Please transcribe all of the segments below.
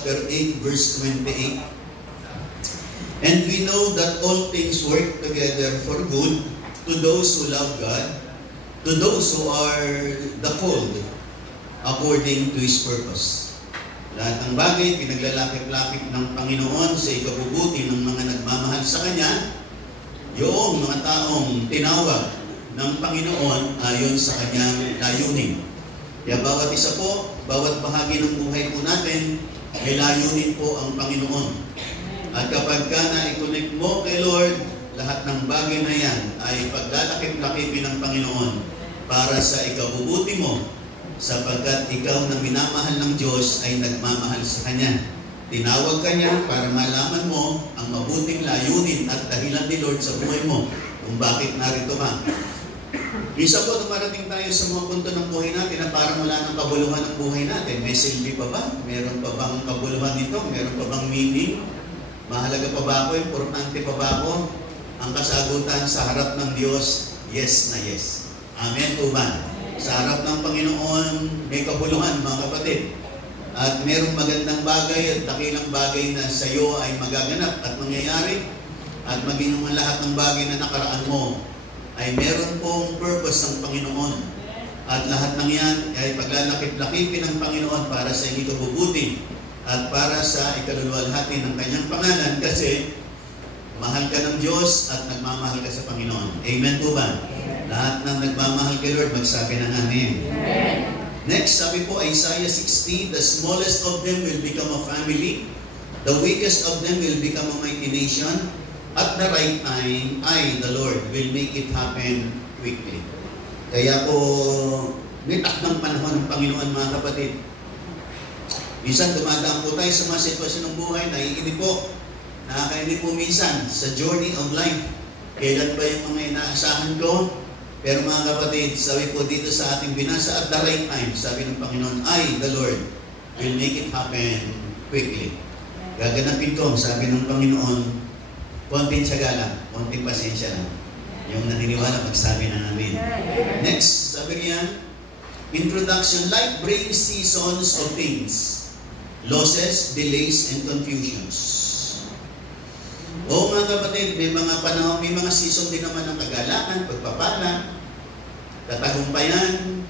chapter 8, verse 28. And we know that all things work together for good to those who love God, to those who are the called according to His purpose. Lahat ng bagay, pinaglalapit-lapit ng Panginoon sa ikabubuti ng mga nagmamahal sa Kanya, yung mga taong tinawag ng Panginoon ayon sa Kanyang layunin. Kaya bawat isa po, bawat bahagi ng buhay po natin, may layunin po ang Panginoon. At kapag ka na-connect mo kay Lord, lahat ng bagay na yan ay paglalakip-lakipin ng Panginoon para sa ikabubuti mo, sapagkat ikaw na minamahal ng Diyos ay nagmamahal sa Kanya. Tinawag ka niya para malaman mo ang mabuting layunin at dahilan ni Lord sa buhay mo kung bakit narito ka. Isa po, dumarating tayo sa mga punto ng buhay natin na parang wala ng kabuluhan ng buhay natin. May silbi pa ba? Meron pa bang kabuluhan nito? Meron pa bang meaning? Mahalaga pa ba ako? Importante pa ba ako? Ang kasagutan sa harap ng Diyos, yes na yes. Amen po ba? Sa harap ng Panginoon, may kabuluhan mga kapatid. At merong magandang bagay at dakilang bagay na sa iyo ay magaganap at mangyayari. At maging ang lahat ng bagay na nakaraan mo ay meron pong purpose ng Panginoon. At lahat ng yan ay paglalakip-lakipin ng Panginoon para sa iyong ikabubuti at para sa ikaluluwalhati ng Kanyang pangalan, kasi mahal ka ng Diyos at nagmamahal ka sa Panginoon. Amen po ba? Lahat ng nagmamahal kay Lord, magsabi ng amen. Amen. Next, sabi po, Isaiah 60, the smallest of them will become a family, the weakest of them will become a mighty nation. At the right time, I, the Lord, will make it happen quickly. Kaya po, may takdang panahon ng Panginoon, mga kapatid. Minsan, dumadaan po tayo sa mga sitwasyon ng buhay, naiinip po. Nakakainip po minsan sa journey of life. Kailan ba yung mga inaasahan ko? Pero mga kapatid, sabi po dito sa ating binasa, at the right time, sabi ng Panginoon, I, the Lord, will make it happen quickly. Gaganapin ko, sabi ng Panginoon, konting tiyaga lang, konting pasensya lang. Yung naniniwala, magsabi ng amin. Next, sabi niya, introduction, life brings seasons of things, losses, delays, and confusions. O mga kapatid, may mga panahon, may mga season din naman ng kagalakan, pagpapala, katagumpayan,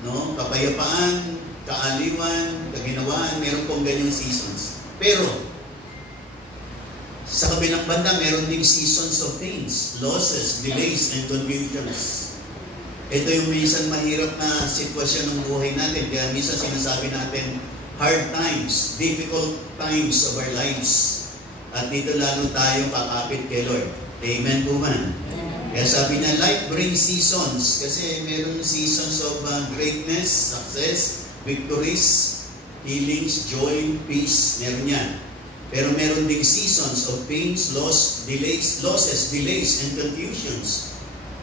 no, kapayapaan, kaaliwan, kaginawaan, meron pong ganyang seasons. Pero, sa kabilang banda, meron ding seasons of things, losses, delays, and confusions. Ito yung minsan mahirap na sitwasyon ng buhay natin. Kaya minsan sinasabi natin, hard times, difficult times of our lives. At dito lalo tayo kakapit kay Lord. Amen po man. Kaya sabi niya, life brings seasons. Kasi meron seasons of greatness, success, victories, healings, joy, peace. Meron yan. Pero meron ding seasons of pains, losses, delays, and confusions.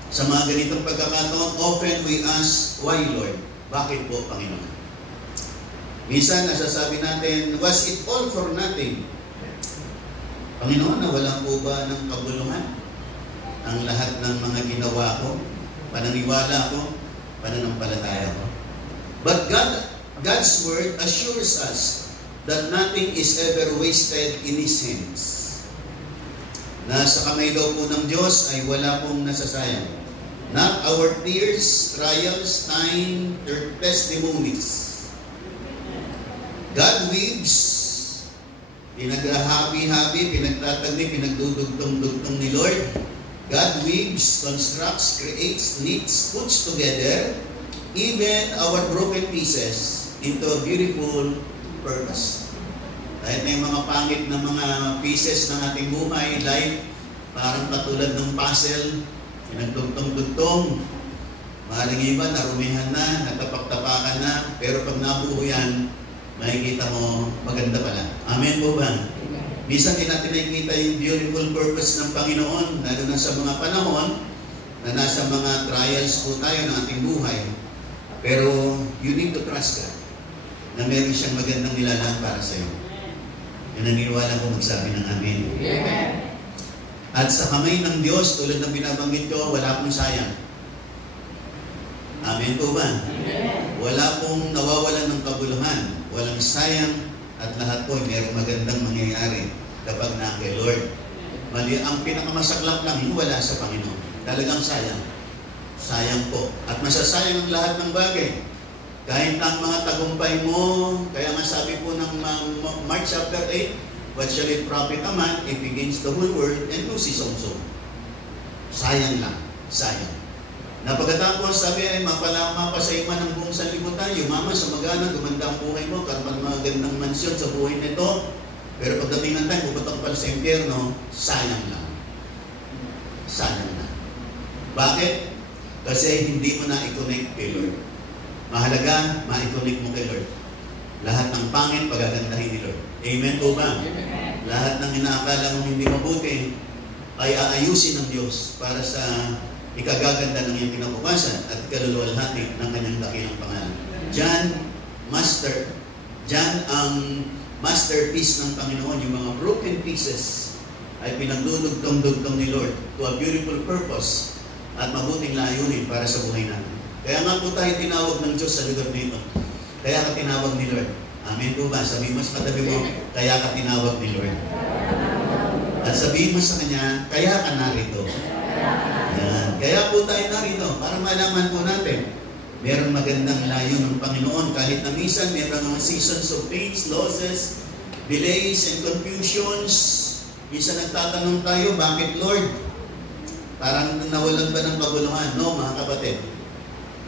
Sa mga ganitong pagkakataon, often we ask, why Lord? Bakit po, Panginoon? Minsan, nasasabi natin, was it all for nothing? Panginoon, nawalan po ba ng kabuluhan ang lahat ng mga ginawa ko, pananiwala ko, pananampalataya ko? But God's Word assures us that nothing is ever wasted in His hands. Nasa kamay daw po ng Diyos ay wala pong nasasayang. Not our tears, trials, time, their testimonies. God weaves, pinaghahabi-habi, pinagtatagni, pinagdudugtong-dugtong ni Lord. God weaves, constructs, creates, knits, puts together even our broken pieces into a beautiful purpose. Kahit may mga pangit na mga pieces ng ating buhay, life, parang katulad ng puzzle, pinagdugtong-dugtong. Maaaring iba, narumihan na, natapak-tapakan na, pero pag nabuo yan, makikita mo, maganda pala. Amen po ba? Minsan din natin nakikita yung beautiful purpose ng Panginoon, lalo na sa mga panahon na nasa mga trials po tayo ng ating buhay. Pero you need to trust God na meron siyang magandang nilalaan para sa iyo. Yung naniniwala ko, magsabi ng amen. Amen. At sa kamay ng Diyos, tulad ng binabanggit ko, wala pong sayang. Amen po ba? Amen. Wala pong nawawalan ng kabuluhan. Walang sayang at lahat po ay mayroong magandang mangyayari kapag na kay Lord. Mali, ang pinakamasaklap lang, yung wala sa Panginoon. Talagang sayang. Sayang po. At masasayang ang lahat ng bagay. Kahit ang mga tagumpay mo, kaya nga sabi po ng Mark chapter 8, what shall it profit a man if he gains the whole world and lose his own soul? Sayang lang. Sayang. Na pagkatapos sabi ay mapasaiman ng buong sanlibutan, yumaman sa magana, gumanda ang buhay mo, karoon mga gandang mansyon sa buhay nito. Pero pagdating ng time, pupunta ka pala sa impyerno, sayang lang. Sayang lang. Bakit? Kasi hindi mo na i-connect kay Lord. Mahalaga, ma-i-connect mo kay Lord. Lahat ng pangit, pagagandahin ni Lord. Amen po ba? Amen. Lahat ng inaakala mong hindi mabuti ay aayusin ng Diyos para sa ikagaganda ng iyong kinabukasan at kaluluwalhati ng kanyang dakilang pangalan. Diyan ang masterpiece ng Panginoon, yung mga broken pieces ay pinagdudugtong-dugtong ni Lord to a beautiful purpose at mabuting layunin para sa buhay natin. Kaya nga po tayo tinawag ng Diyos sa lugar nito. Kaya ka tinawag ni Lord. Amen po ba? Sabihin mo sa katabi mo, kaya ka tinawag ni Lord. At sabihin mo sa Kanya, kaya ka narito. Yan. Kaya po tayo narito para malaman po natin. Merong magandang layo ng Panginoon. Kahit na minsan, merong mga seasons of pains, losses, delays, and confusions. Minsan nagtatanong tayo, bakit Lord? Parang nawalan ba ng kabuluhan? No, mga kapatid.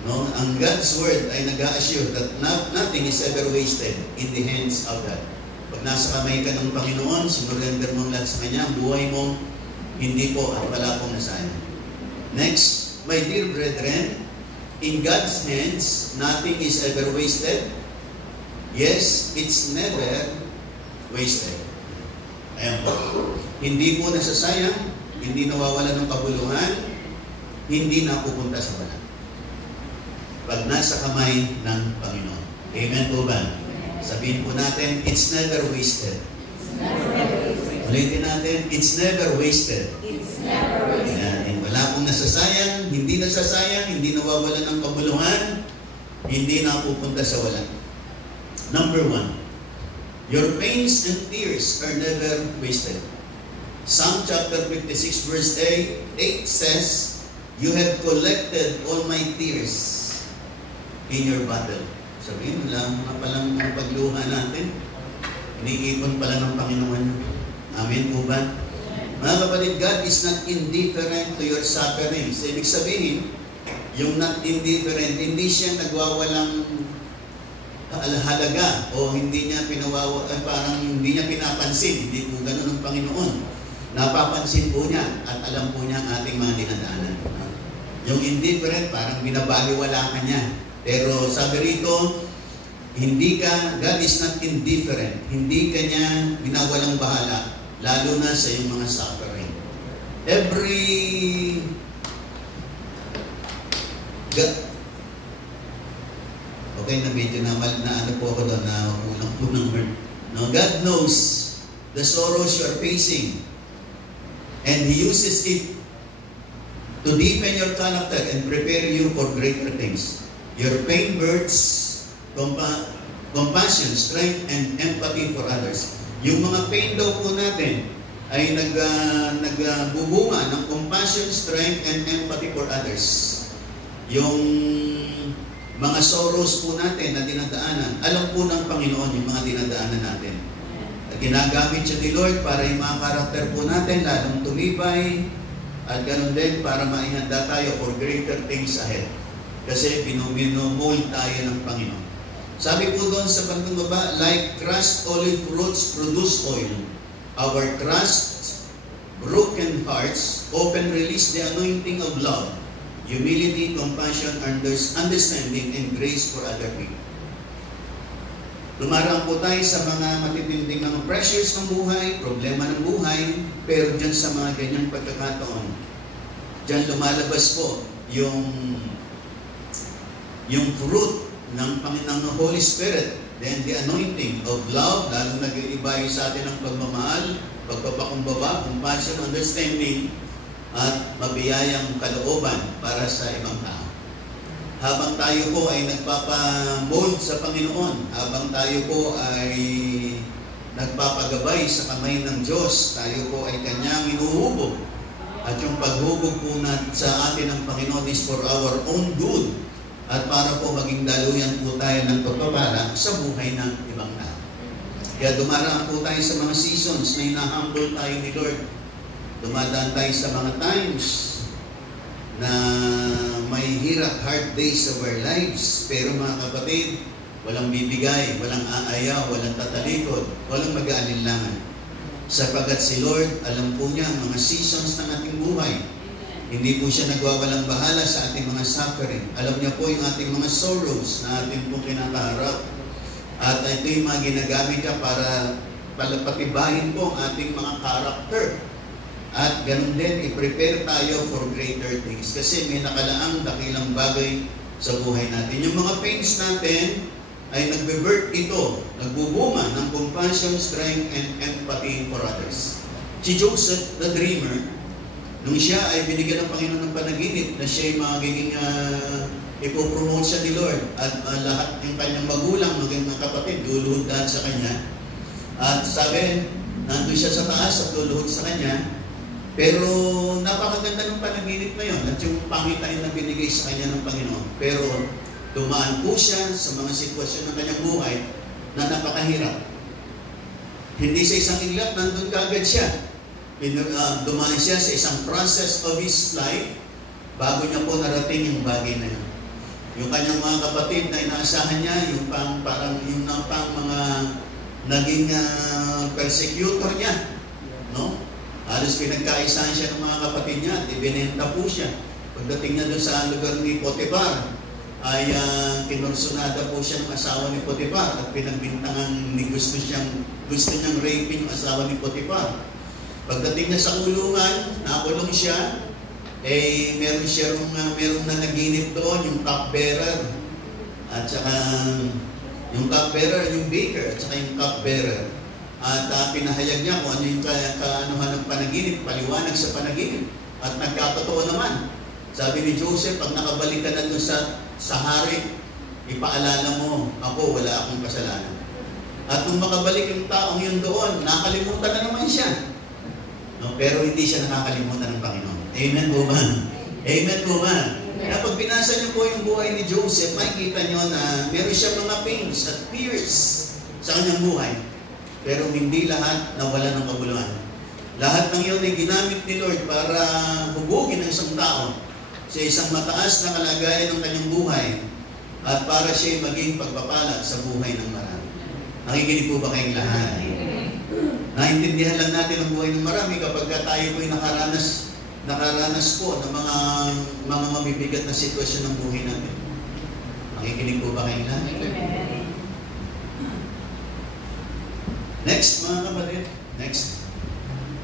No? Ang God's Word ay nag-a-assure that nothing is ever wasted in the hands of God. Pag nasa kamay ka ng Panginoon, sinurrender mo lahat sa Kanya, ang buhay mo, hindi po at wala pong nasayang. Next, my dear brethren, in God's hands, nothing is ever wasted. Yes, it's never wasted. Ayan po. Hindi po nasasayang, hindi nawawala ng kabuluhan, hindi napupunta sa wala. Pag nasa kamay ng Panginoon. Amen po ba? Sabihin po natin, it's never wasted. Ulitin natin, it's never wasted. It's never wasted. Yan. Wala pong nasasayang, hindi nawawala ng kabuluhan, hindi napupunta sa wala. Number 1, your pains and tears are never wasted. Psalm chapter 56 verse 8 says, you have collected all my tears in your battle. Sabihin mo lang, mga palang mga pagluha natin, iniipon pala ng Panginoon. Amen po ba? Mga kapatid, God is not indifferent to your sufferings. Ibig sabihin, yung not indifferent, hindi siya nagwawalang halaga o hindi niya parang hindi niya pinapansin. Hindi po ganun ang Panginoon. Napapansin po niya at alam po niya ang ating mga dinadaanan. Yung indifferent, parang binabaliwala ka niya. Pero sabi rito, God is not indifferent. Hindi ka niya binawalang bahala, lalo na sa iyong mga suffering. Okay na medyo na ano po ako doon na kulang po ng word. No, God knows the sorrows you are facing and He uses it to deepen your character and prepare you for greater things. Your pain births compassion, strength, and empathy for others. Yung mga pain daw po natin ay nagbubunga ng compassion, strength, and empathy for others. Yung mga sorrows po natin na dinadaanan, alam po ng Panginoon yung mga dinadaanan natin. At ginagamit siya ni Lord para yung mga karakter po natin lalong tumibay at ganun din para maihanda tayo for greater things ahead. Kasi binomold tayo ng Panginoon. Sabi po doon sa bandang baba, like crushed olive roots produce oil, our crushed, broken hearts often release the anointing of love, humility, compassion, understanding, and grace for other people. Lumaraan po tayo sa mga matitinding mga pressures ng buhay, problema ng buhay, pero dyan sa mga ganyang pagkakataon, dyan lumalabas po yung fruit ng Holy Spirit, then the anointing of love, lalo nag-iibayo sa atin ang pagmamahal, pagpapakumbaba, compassion, understanding, at mabiyayang kalooban para sa ibang tao. Habang tayo po ay nagpapamold sa Panginoon, habang tayo po ay nagpapagabay sa kamay ng Diyos. Tayo po ay Kanyang inuhubog. At yung paghubog po sa atin ng Panginoon is for our own good. At para po maging daluyan po tayo ng pagpapala sa buhay ng ibang tao. Kaya dumaraan po tayo sa mga seasons na hinahumble tayo ni Lord. Dumadaan tayo sa mga times na may hirap, hard days of our lives. Pero mga kapatid, walang bibigay, walang aayaw, walang tatalikod, walang mag-aalinlangan. Sapagkat si Lord, alam po niya ang mga seasons ng ating buhay. Hindi po siya nagwawalang bahala sa ating mga suffering. Alam niya po yung ating mga sorrows na ating po kinakaharap. At ito yung mga ginagamit niya para palapatibahin po ang ating mga character. At ganun din, i-prepare tayo for greater things. Kasi may nakalaang dakilang bagay sa buhay natin. Yung mga pains natin, ay nagbe-birth ito, nagbubunga ng compassion, strength, and empathy for others. Si Joseph, the dreamer, nung siya ay binigyan ng Panginoon ng panaginip na siya ay magiging ipopromote siya ni Lord at lahat ng kanyang magulang, maging mga kapatid, luluhod dahil sa kanya. At sabi, nandun siya sa taas at luluhod sa kanya. Pero napakaganda ng panaginip na yun at yung pangitain na binigay sa kanya ng Panginoon. Pero dumaan po siya sa mga sitwasyon ng kanyang buhay na napakahirap. Hindi sa isang iglap, nandun kaagad siya. Dumaan siya sa isang process of his life bago niya po narating yung bagay na yun. Yung kanyang mga kapatid na inaasahan niya, yung mga naging persecutor niya. No? Halos pinagkaisahan siya ng mga kapatid niya at ibinenta po siya. Pagdating niya doon sa lugar ni Potiphar, ay kinonsunada po siya ng asawa ni Potiphar at pinagbintangan ni gusto niyang raping yung asawa ni Potiphar. Pagdating niya sa kulungan, nakulong siya, meron na naginip doon, yung cupbearer, at saka yung cupbearer, yung baker, at saka yung cupbearer. At pinahayag niya kung ano yung kaanuhan ng panaginip, paliwanag sa panaginip. At nagkatotoo naman. Sabi ni Joseph, pag nakabalik ka na doon sa hari, ipaalala mo, ako, wala akong kasalanan. At nung makabalik yung taong yun doon, nakalimutan na naman siya. No? Pero hindi siya nakakalimutan ng Panginoon. Amen po ba? Amen po ba? Kaya pag binasa niyo po yung buhay ni Joseph, makikita niyo na meron siya mga pains at fears sa kanyang buhay. Pero hindi lahat nawala ng kabuluhan. Lahat ng iyon ay ginamit ni Lord para hubugin ang isang tao sa isang mataas na kalagayan ng kanyang buhay at para siya maging pagpapala sa buhay ng marami. Nakikinig po ba kayong lahat? Naintindihan lang natin ang buhay ng marami kapag tayo po ay nakaranas po ng mga mabibigat na sitwasyon ng buhay natin. Nakikinig po ba kayong lahat? Next, mga kapatid. Next.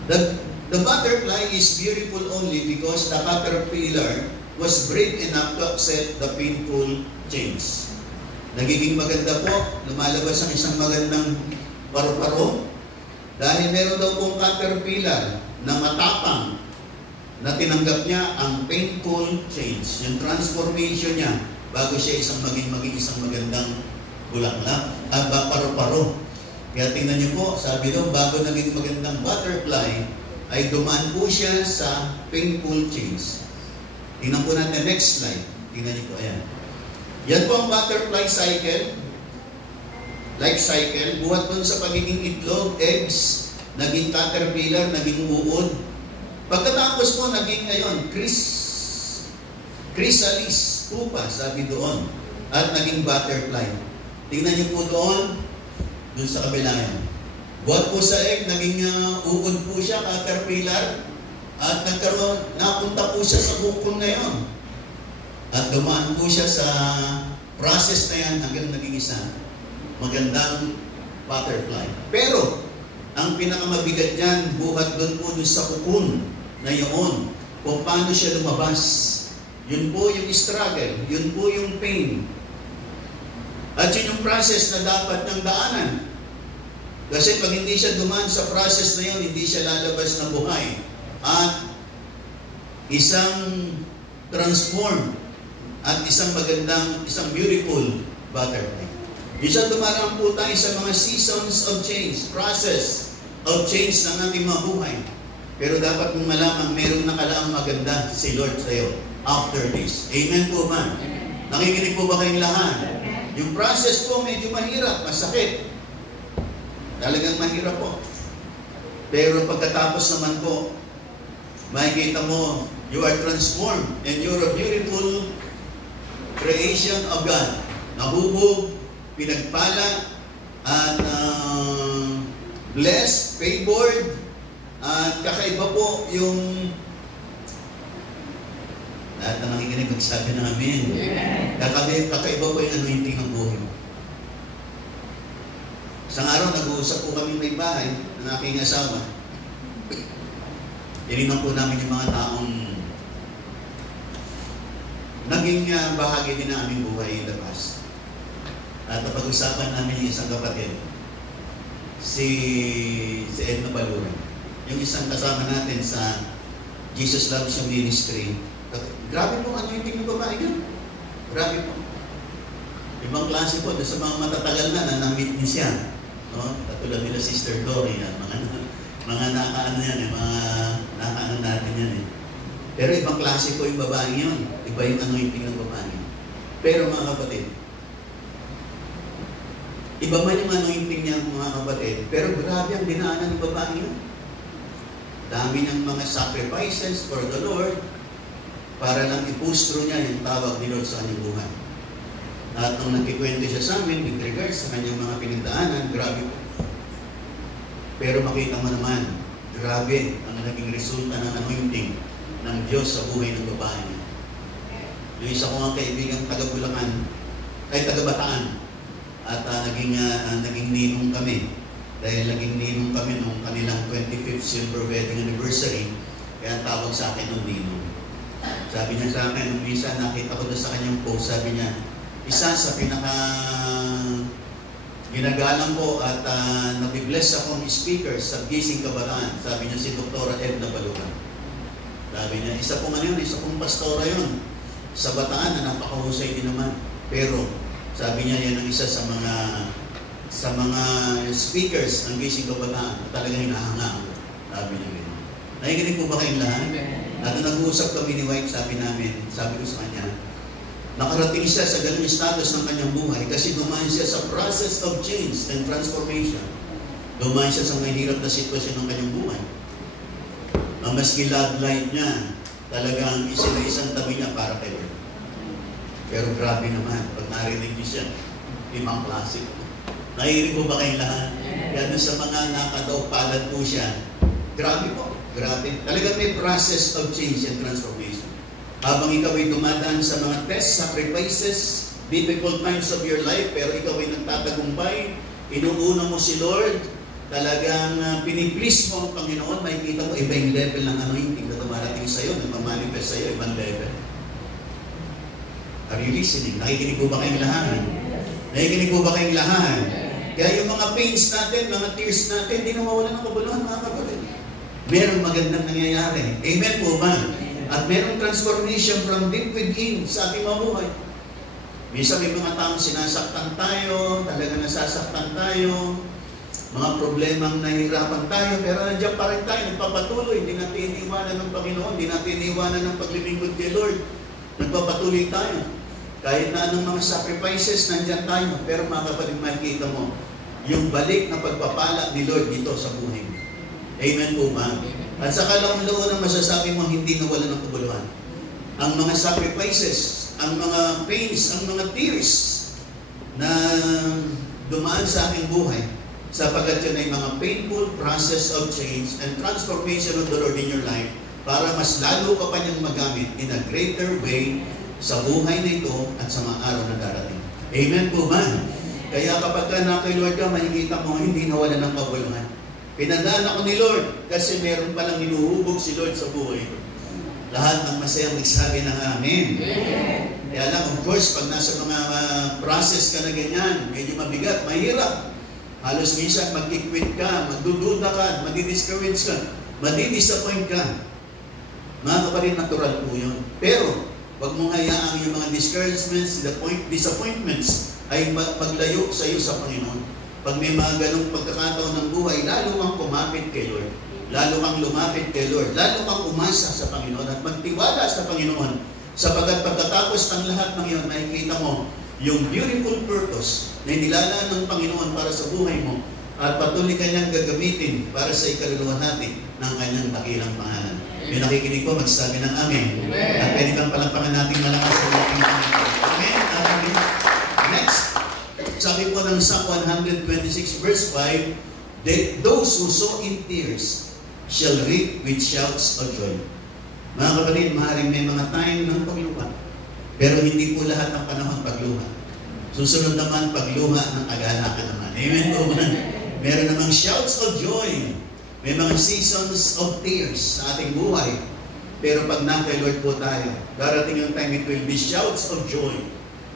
The butterfly is beautiful only because the caterpillar was brave enough to accept the painful change. Nagiging maganda po, lumalabas ang isang magandang paru-paro dahil meron daw pong caterpillar na matapang na tinanggap niya ang painful change, yung transformation niya bago siya maging isang magandang bulaklak at paru-paro. Kaya tingnan niyo po, sabi doon, bago naging magandang butterfly, ay dumaan po siya sa painful change. Tingnan po natin next slide. Tingnan niyo po, ayan. Yan po ang butterfly cycle. Life cycle. Buhat doon sa pagiging itlog, eggs, naging caterpillar, naging uod. Pagkatapos po, naging chrysalis, pupa, sabi doon. At naging butterfly. Tingnan niyo po doon sa kabila yan. Buhat po sa egg, naging uod po siya, caterpillar, at napunta po siya sa bukong na yon. At dumaan po siya sa process na yan hanggang naging isang magandang butterfly. Pero, ang pinakamabigat yan, buhat doon po sa cocoon na yun, kung paano siya lumabas. Yun po yung struggle, yun po yung pain. At yun yung process na dapat niyang daanan. Kasi pag hindi siya dumaan sa process na yun, hindi siya lalabas na buhay. At isang transform at isang magandang, isang beautiful butterfly. Minsan dumaraan po tayo sa mga seasons of change, process of change ng ating mga buhay. Pero dapat mong malaman, mayroong nakalaang maganda si Lord sa iyo after this. Amen po ba? Nakikinig po ba kayong lahat? Yung process po medyo mahirap, masakit. Talagang mahirap po. Pero pagkatapos naman po, makikita mo, you are transformed and you're a beautiful creation of God. Nahubog, pinagpala, at blessed, favored, at kakaiba po yung lahat na nakikinig magsabi na amin. Kakaiba po yung anointing ng buhay mo. Isang araw, nag-uusap po kami may bahay ng aking asawa. Tinignan po namin yung mga taong naging bahagi din ng aming buhay in the past. At napag-usapan namin yung isang kapatid, si Edna Baluran. Yung isang kasama natin sa Jesus Loves You Ministry. Grabe po, ano yung tingin ng babae yun? Grabe po. Ibang klase po, sa mga matatagal na na-meet niya siya. No? Katulad nila Sister Dory, mga nakaano yan, mga nakaano natin yan eh. Pero ibang klase po yung babae yun. Iba yung anointing ng babae. Pero mga kapatid, iba man yung anointing niya mga kapatid, pero grabe ang dinaanan ng babae yun. Dami ng mga sacrifices for the Lord para lang ipustro niya yung tawag ni Lord sa kanyang buhay. At nung nagkikwento siya sa amin with regards sa kanyang mga pinagdaanan, grabe po. Pero makita mo naman, grabe ang naging resulta ng anointing ng Diyos sa buhay ng babae niya. Yung isa ko nga kaibigang taga-Bulacan, ay taga-Bataan, at naging ninong kami. Dahil naging ninong kami nung kanilang 25th silver wedding anniversary, kaya tawag sa akin nung ninong. Sabi niya sa akin, nung minsan nakita ko doon sa kanyang post, sabi niya, isa sa pinaka ginagalang ko at nabibless akong speaker sa Gising Kabataan. Sabi niya si Dr. Edna Baluran. Sabi niya, isa pong isa pong pastora yun sa Bataan na napakahusay din naman. Pero sabi niya yan ang isa sa mga speakers ng Gising Kabataan na talagang hinahanga ako. Sabi niya ganyan. Nakikinig po ba kayong lahat? At nag-uusap kami ni wife, sabi ko sa kanya, nakarating siya sa ganung status ng kanyang buhay kasi dumaan siya sa process of change and transformation. Dumaan siya sa mahirap na sitwasyon ng kanyang buhay. Ang maski love life niya, talagang isang tabi niya para kay Lord. Pero grabe naman, pag narinig niyo siya, ibang klase. Nahihinig po ba kayong lahat? Kaya sa mga nakadaw palad po siya, grabe po, grabe. Talagang may process of change and transformation. Habang ikaw ay dumadaan sa mga tests, sacrifices, difficult times of your life, pero ikaw ay nagtatagumpay, inuuna mo si Lord, talagang piniplease mo ang Panginoon, makikita mo iba yung level ng anointing na dumarating sa iyo, nagmamanifest sa iyo, ibang level. Are you listening? Nakikinig po ba kayong lahat? Nakikinig po ba kayong lahat? Kaya yung mga pains natin, mga tears natin, hindi na mawala ng kabuluhan, mga kapatid. Merong magandang nangyayari. Amen po ba? At merong transformation from deep within sa ating mabuhay. Minsan may mga taong sinasaktan tayo, talaga nasasaktan tayo, mga problemang nahihirapan tayo, pero nandiyan pa rin tayo, nagpapatuloy, hindi natin iniwanan ng Panginoon, hindi natin iniwanan ng paglilingkod kay Lord. Nagpapatuloy tayo. Kahit na anong mga sacrifices, nandiyan tayo. Pero mga kapatid, makikita mo, yung balik na pagpapala ni Lord dito sa buhay mo. Amen po ba? At sa kalaunan na masasabi mo, hindi nawala ng kabuluhan. Ang mga sacrifices, ang mga pains, ang mga tears na dumaan sa aking buhay, sapagkat yun ay mga painful process of change and transformation of the Lord in your life para mas lalo ka pa niyang magamit in a greater way sa buhay na ito at sa mga araw na darating. Amen po ba? Kaya kapag ka na kay Lord ka, makikita mo hindi nawala ng kabuluhan. Pinadaan ako ni Lord kasi meron palang hinuhubog si Lord sa buhay ko. Lahat ng masayang magsabi ng amen. Kaya lang, of course, pag nasa mga process ka na ganyan, medyo mabigat, mahirap. Halos minsan magkikwit ka, magdududa ka, madi-discourage ka, madi-disappoint ka. Mga kapatid, natural po yun. Pero, wag mong hayaang yung mga discouragements, disappointments, ay maglayo sa iyo sa Panginoon. Pag may mga ganong pagkakataon ng buhay, lalo kang kumapit kay Lord. Lalo kang lumapit kay Lord. Lalo kang umasa sa Panginoon at magtiwala sa Panginoon. Sapagkat pagkatapos ng lahat ng iyon, makikita mo yung beautiful purpose na inilala ng Panginoon para sa buhay mo at patuloy kanyang gagamitin para sa ikaluluwalhati ng kanyang dakilang pangalan. Yung nakikinig po, magsabi ng Amen. At pwede kang palakpakan natin malakas sa ating Panginoon. Amen. Amen. Next, sabi po ng Psalm 126 verse 5, those who sow in tears shall reap with shouts of joy. Mga kapatid, maaaring may mga time ng pagluha. Pero hindi po lahat ng panahon pagluha. Susunod naman pagluha ng agalakan naman. Amen po. Meron namang shouts of joy. May mga seasons of tears sa ating buhay. Pero pag na-kay Lord po tayo, darating yung time it will be shouts of joy.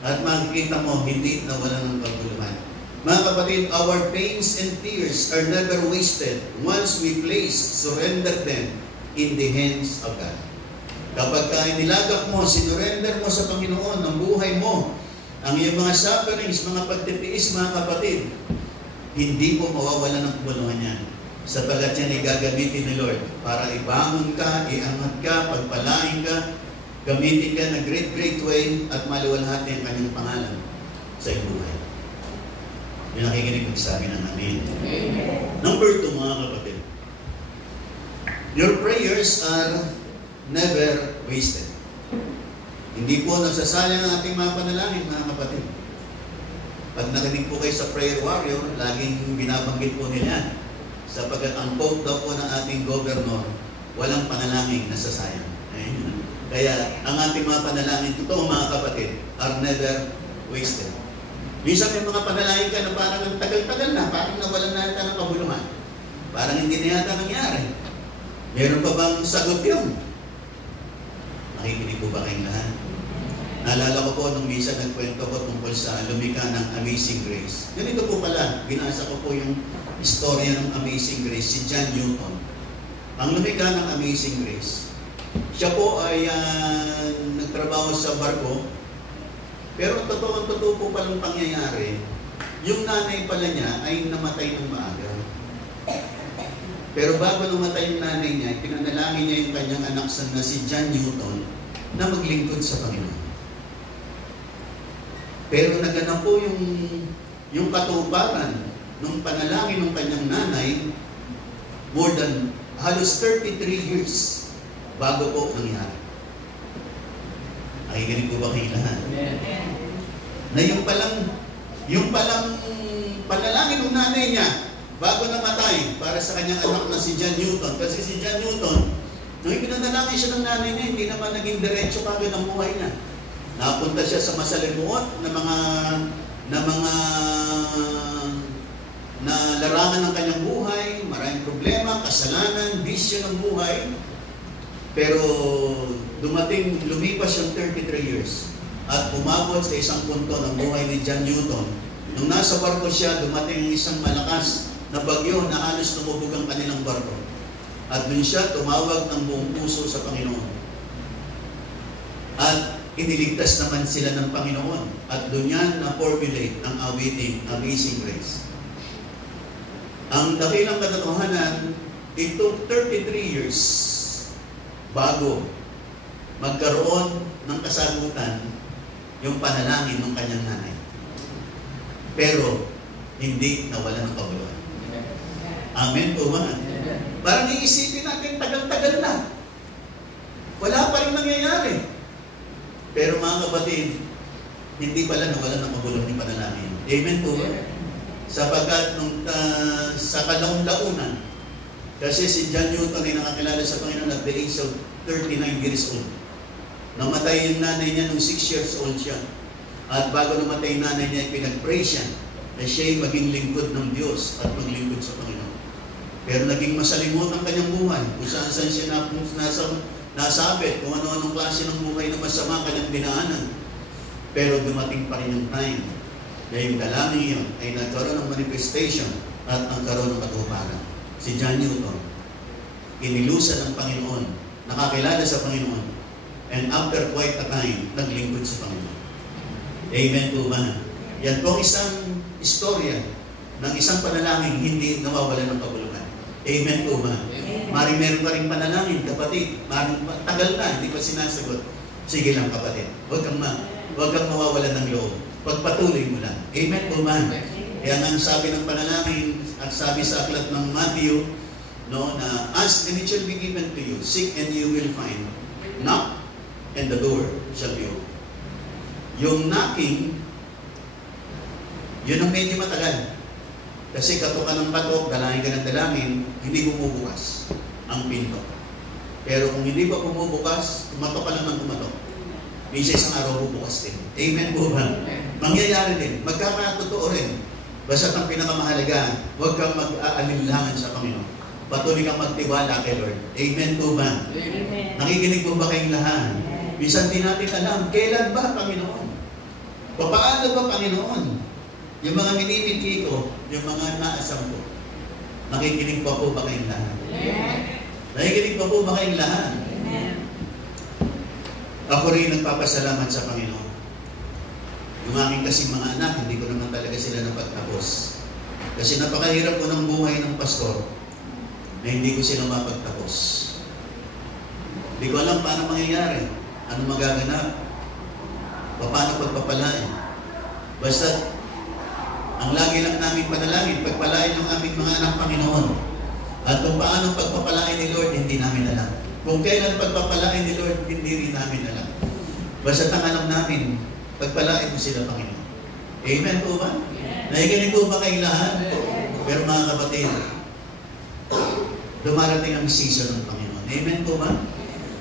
At makikita mo, hindi nawala ng kaguluhan. Mga kapatid, our pains and tears are never wasted once we surrender them in the hands of God. Kapag inilagak mo, sinurrender mo sa Panginoon ang buhay mo, ang iyong mga sufferings, mga pagtitiis, mga kapatid, hindi po mawawala ng kabuluhan yan. Sapagkat yan ay gagamitin ni Lord para ibangon ka, iangat ka, pagpalain ka, gamitin ka na great way at maluwalhati ang kanyang pangalan sa iyong buhay. Yung nakikinig magsabi ng Amen. Number 2, mga kapatid. Your prayers are never wasted. Hindi po nagsasayang ang ating mga panalangin, mga kapatid. Pag nakinig po kayo sa prayer warrior, laging binabanggit po nila. Sapagkat ang quote daw po ng ating governor, walang panalangin na sasayang. Ayun. Kaya ang ating mga panalangin, totoo mga kapatid, are never wasted. Minsan may mga panalangin ka na parang tagal-tagal na, parang nawalan na yata ng kabuluhan. Parang hindi na yata nangyari. Meron pa bang sagot yun? Nakikinig po ba kayong lahat? Naalala ko po nung minsan nagkwento ko tungkol sa lumikha ng Amazing Grace. Ganito po pala, binasa ko po yung istorya ng Amazing Grace, si John Newton. Ang lumikha ng Amazing Grace. Siya po ay nagtrabaho sa barko, pero totoo po palang pangyayari, yung nanay pala niya ay namatay ng maaga. Pero bago namatay yung nanay niya, pinanalangin niya yung kanyang anak na si John Newton na maglingkod sa Panginoon. Pero naganap po yung katuparan ng panalangin ng kanyang nanay more than halos 33 years bago po nangyari. Nakikinig po ba kayo lahat? Na yung palang panalangin ng nanay niya bago namatay para sa kanyang anak na si John Newton. Kasi si John Newton, nung ipinanalangin siya ng nanay niya, hindi naman naging diretso kagad ang buhay niya. Napunta siya sa masalimuot na larangan ng kanyang buhay, maraming problema, kasalanan, bisyo ng buhay. Pero lumipas yung 33 years at umabot sa isang punto ng buhay ni John Newton. Nung nasa barko siya, dumating isang malakas na bagyo na halos lumubog ang kanilang barko. At dun siya tumawag ng buong puso sa Panginoon. At iniligtas naman sila ng Panginoon. At dun yan na-formulate ang awiting Amazing Grace. Ang dakilang katotohanan, it took 33 years bago magkaroon ng kasagutan yung panalangin ng kanyang nanay. Pero hindi nawala ng kabuluhan. Amen po ba? Parang iisipin natin tagal-tagal na. Wala pa rin nangyayari. Pero mga kapatid, hindi pala nawala ng kabuluhan yung panalangin. Amen po ba? Sapagkat sa kalaon-launan, kasi si John Newton ay nakakilala sa Panginoon at the age of 39 years old. Namatay yung nanay niya nung 6 years old siya. At bago namatay yung nanay niya, pinag-pray siya na siya'y maging lingkod ng Diyos at maglingkod sa Panginoon. Pero naging masalimot ang kanyang buhay. Kung saan-saan siya nasabit, kung ano-anong klase ng buhay na masama kanyang dinaanan. Pero dumating pa rin yung time na yung dalangin yun ay nagkaroon ng manifestation at nagkaroon ng katuparan. Si John Newton, inilusan ng Panginoon, nakakilala sa Panginoon, and after quite a time, naglingkod sa Panginoon. Amen po ba? Yan po isang istorya ng isang panalangin hindi nawawala ng kabuluhan. Amen po ba? Maring meron pa rin panalangin, kapatid. Maring tagal na, hindi pa sinasagot. Sige lang kapatid, huwag kang mawawala ng loob. Pagpatuloy mo lang. Amen po ba? Kaya nga sabi ng panalangin at sabi sa aklat ng Matthew, no, na ask and it shall be given to you. Seek and you will find. Knock and the door shall be open. Yung knocking, yun ang medyo matagal. Kasi katok ka ng patok, dalangin ka ng dalangin, hindi bumubukas ang pinto. Pero kung hindi pa bumubukas, kumatok ka lang ng kumatok. Minsan isang araw bubukas din. Amen po ba? Mangyayari din. Magkakatotoo rin. Basta ang pinakamahalaga, huwag kang mag-aalinlangan sa Panginoon. Patuloy kang magtiwala kay Lord. Amen po ba? Amen. Nakikinig po ba kayong lahat? Minsan din natin alam, kailan ba Panginoon? Paano ba Panginoon? Yung mga minimiti ko, yung mga naasam ko. Nakikinig pa po ba kayong lahat? Amen. Nakikinig pa po ba kayong lahat? Amen. Ako rin nagpapasalamat sa Panginoon. Yung aking kasing mga anak, hindi ko naman talaga sila napagtapos. Kasi napakahirap ko ng buhay ng pastor na hindi ko sila mapagtapos. Hindi ko alam paano mangyayari. Ano magaganap? Paano pagpapalain? Basta, ang lagi lang namin panalangin, pagpalain ng aming mga anak Panginoon. At kung paano pagpapalain ni Lord, hindi namin alam. Kung kailan pagpapalain ni Lord, hindi rin namin alam. Basta ang alam namin, pagpalain mo sila, Panginoon. Amen po ba? Nakikinig po ba kayong lahat? Pero mga kapatid, dumarating ang season ng Panginoon. Amen po ba?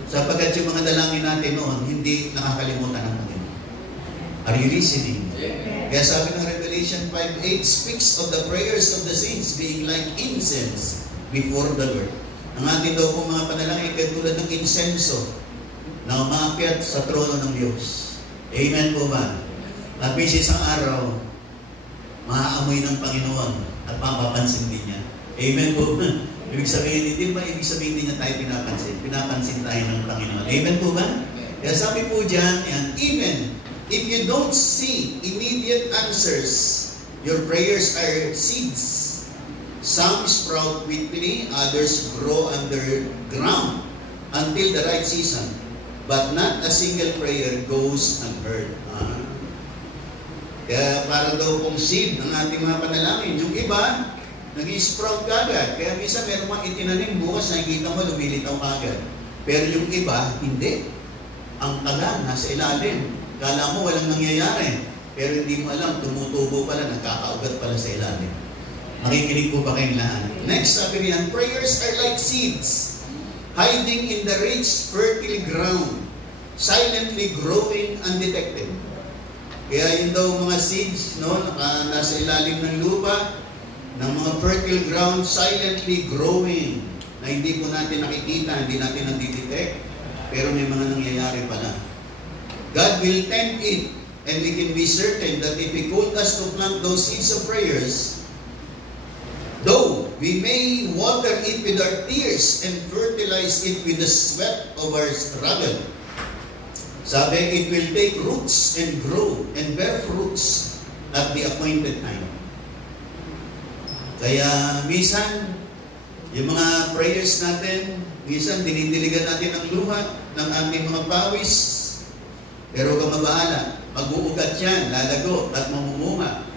Sapagkat yung mga dalangin natin noon, hindi nakakalimutan ng Panginoon. Are you listening? Kaya sabi ng Revelation 5:8 speaks of the prayers of the saints being like incense before the Lord. Ang atin daw pong mga panalangin ay tulad ng insenso na umaakyat sa trono ng Diyos. Amen po ba? At may isang araw, maaamoy ng Panginoon at mapapansin din niya. Amen po ba? Ibig sabihin, hindi ba ibig sabihin din niya tayo pinapansin? Pinapansin tayo ng Panginoon. Amen po ba? Kaya sabi po dyan, even if you don't see immediate answers, your prayers are seeds. Some sprout quickly, others grow underground until the right season. But not a single prayer goes unheard. Kaya para daw kung seed ng ating mga panalangin. Yung iba, nag-i-sprout kagad. Kaya minsan meron mga itinanim, bukas nakikita mo, lumilitaw kagad. Pero yung iba, hindi. Ang taga, nasa ilalim. Kala mo walang nangyayari. Pero hindi mo alam, tumutubo pala, nagkakaugat pala sa ilalim. Nakikinig po ba kayong lahat? Next, sabi niyan, prayers are like seeds, hiding in the rich, fertile ground, silently growing undetected. Kaya yun daw mga seeds, no, nasa ilalim ng lupa, ng mga fertile ground, silently growing, na hindi po natin nakikita, hindi natin nadidetect, pero may mga nangyayari pala. God will tend it, and we can be certain that if He called us to plant those seeds of prayers, though we may water it with our tears and fertilize it with the sweat of our struggle, sabi, it will take roots and grow and bear fruits at the appointed time. Kaya minsan, yung mga prayers natin, minsan dinidiligan natin ang luha ng ating mga pawis. Pero kung mabahala, mag-uugat yan, lalago at mamumunga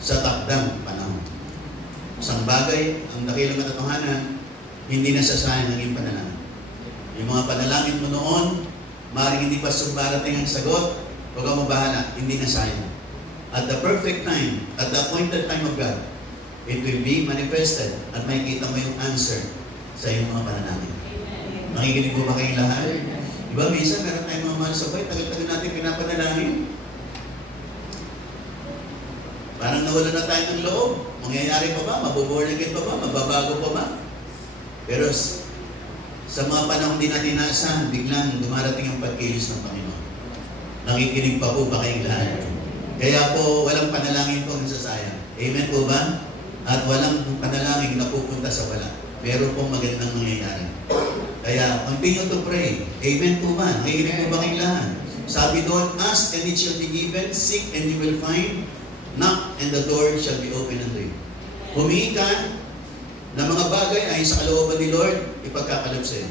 sa takdang panahon. Isang bagay, ang dakilang katotohanan, hindi nasasayang ang iyong panalangin. Yung mga panalangin mo noon, maaaring hindi pa sumarating ang sagot, huwag kang mabahala, hindi nasayang. At the perfect time, at the appointed time of God, it will be manifested at makikita mo yung answer sa iyong mga panalangin. Makikinig po ba kayong lahat? Diba, minsan meron tayong mga mahal sa buhay, tagal-tagal natin pinapanalangin. Parang nawala na tayo ng loob. Mangyayari pa ba? Mabuborn again pa ba? Mababago pa ba? Pero sa mga panahon din natin naasahan, biglang dumarating ang pagkilos ng Panginoon. Nakikinig pa po ba kayong lahat? Kaya po, walang panalangin po nasasayang. Amen po ba? At walang panalangin na pupunta sa wala. Meron pong magandang nangyayari. Kaya, continue to pray. Amen po ba? Nakikinig po ba kayong lahat? Sabi doon, ask and it shall be given, seek and you will find, Knock and the door shall be open unto you. Humingi ka ng mga bagay ay sa kalooban ni Lord, ipagkakalob sa iyo.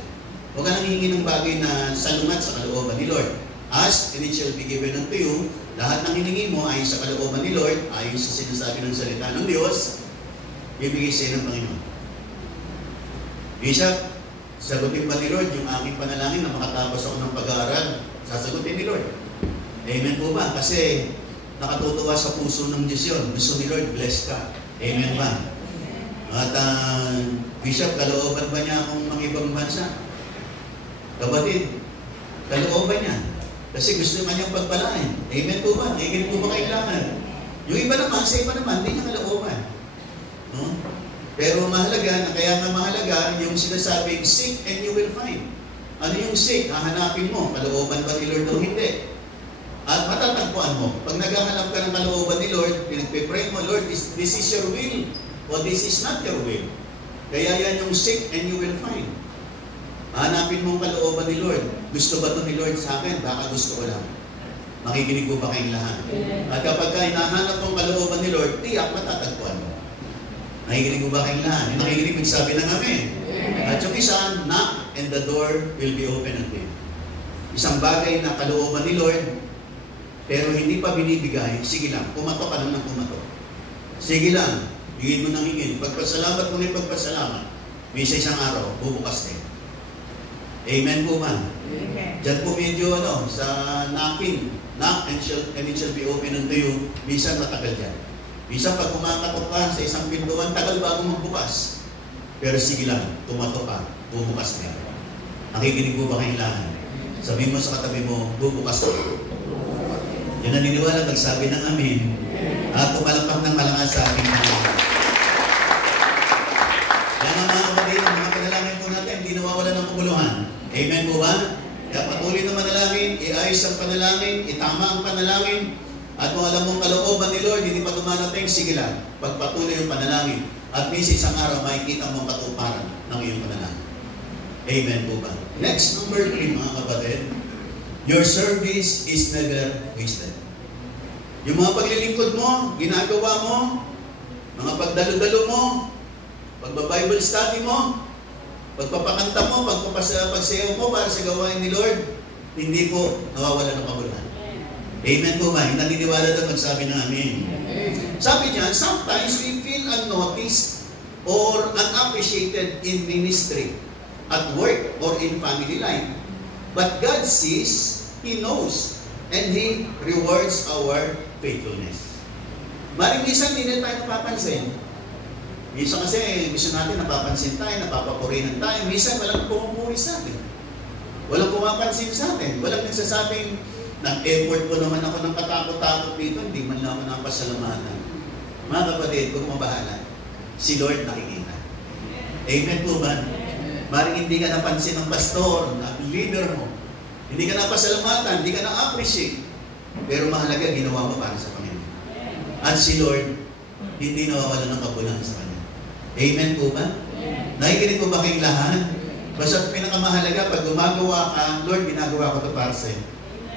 Huwag ka nang hihingi ng bagay na salungat sa kalooban ni Lord. Ask and it shall be given unto you. Lahat ng hiningi mo ay sa kalooban ni Lord, ay sa sinasabi ng salita ng Diyos, bibigay sa iyo ng Panginoon. Bishop, sagutin ba ni Lord yung aking panalangin na makatapos ako ng pag-aaral? Sasagutin ni Lord. Amen po ba? Kasi nakatutuwa sa puso ng Diyos yun. Gusto ni Lord, bless ka. Amen ba? At Bishop, kalooban ba niya akong mag-ibang bansa? Kapatid, kalooban niya. Kasi gusto niya niyang pagpalain. Amen po ba? Amen po ba kailangan? Yung iba naman, sa iba naman, hindi niya kalooban. No? Pero mahalaga, kaya nga mahalaga, yung sinasabing, seek and you will find. Ano yung seek? Hahanapin mo. Kalooban ba ni Lord o hindi? At matatagpuan mo. Pag naghahanap ka ng kalooban ni Lord, pinagpipray mo, Lord, this is your will. O this is not your will. Kaya yan yung seek and you will find. Hanapin mo ang kalooban ni Lord. Gusto ba ito ni Lord sa akin? Baka gusto ko lang. Makikinig ko ba kayong lahat? At kapag hinahanap mo ang kalooban ni Lord, tiyak matatagpuan mo. Nakikinig mo ba kayong lahat? Yung nakikinig, magsabi ng amen. At yung isa, knock and the door will be open unto you. Isang bagay na kalooban ni Lord, pero hindi pa binibigay, sige lang, kumato ka lang ng kumato. Sige lang, hingin mo nang hingin. Pagpasalamat mo na yung pagpasalamat. May isang araw, bubukas din. Amen po man. Amen. Diyan po medyo sa knocking. Knock and it shall be open unto you. Minsan matagal dyan. Minsan pag kumakatok ka sa isang pintuan, tagal bago magbukas. Pero sige lang, kumato ka, bubukas din. Nakikinig po ba kayong lahat? Sabihin mo sa katabi mo, bubukas din. Yung naniniwala, magsabi ng amin. At pumalakpak ng malakas sa aking mga. Kaya mga kapatid, ang mga panalangin po natin, hindi nawawala ng paguluhan. Amen po ba? Kaya patuloy na manalangin, iayos ang panalangin, itama ang panalangin, at kung alam mong kalooban ni Lord, hindi pa dumarating, sige lang, pagpatuloy yung panalangin. At minsan isang araw, makikita mo ang katuparan ng iyong panalangin. Amen po ba? Next, number 3, mga kapatid. Your service is never wasted. Yung mga paglilingkod mo, ginagawa mo, mga pagdalo-dalo mo, pagba-Bible study mo, pagpapakanta mo, pagsayaw mo para sa gawain ni Lord, hindi po nawawala ng kabuluhan. Amen po ba? Yung naniniwala daw magsabi ng amin. Sabi niya, sometimes we feel unnoticed or unappreciated in ministry, at work, or in family life. But God sees, He knows, and He rewards our faithfulness. Maring minsan hindi tayo napapansin. Minsan kasi gusto natin napapansin tayo, napapapurihan tayo. Minsan walang pumupuri sa atin. Walang pumapansin sa atin. Walang nagsasabing, nag-effort po naman ako ng katakot-takot dito, hindi man lang ako napasalamatan. Mga kapatid, kung mabahala, si Lord nakikita. Amen po ba? Maring hindi ka napansin ng pastor, ng leader mo. Hindi ka napasalamatan, hindi ka na-appreciate. Pero mahalaga, ginawa mo para sa Panginoon. At si Lord, hindi nawawala ng kabuluhan sa Kanya. Amen po ba? Nakikinig po ba kayong lahat? Basta pinakamahalaga, pag gumagawa ka, Lord, ginagawa ko ito para sa iyo.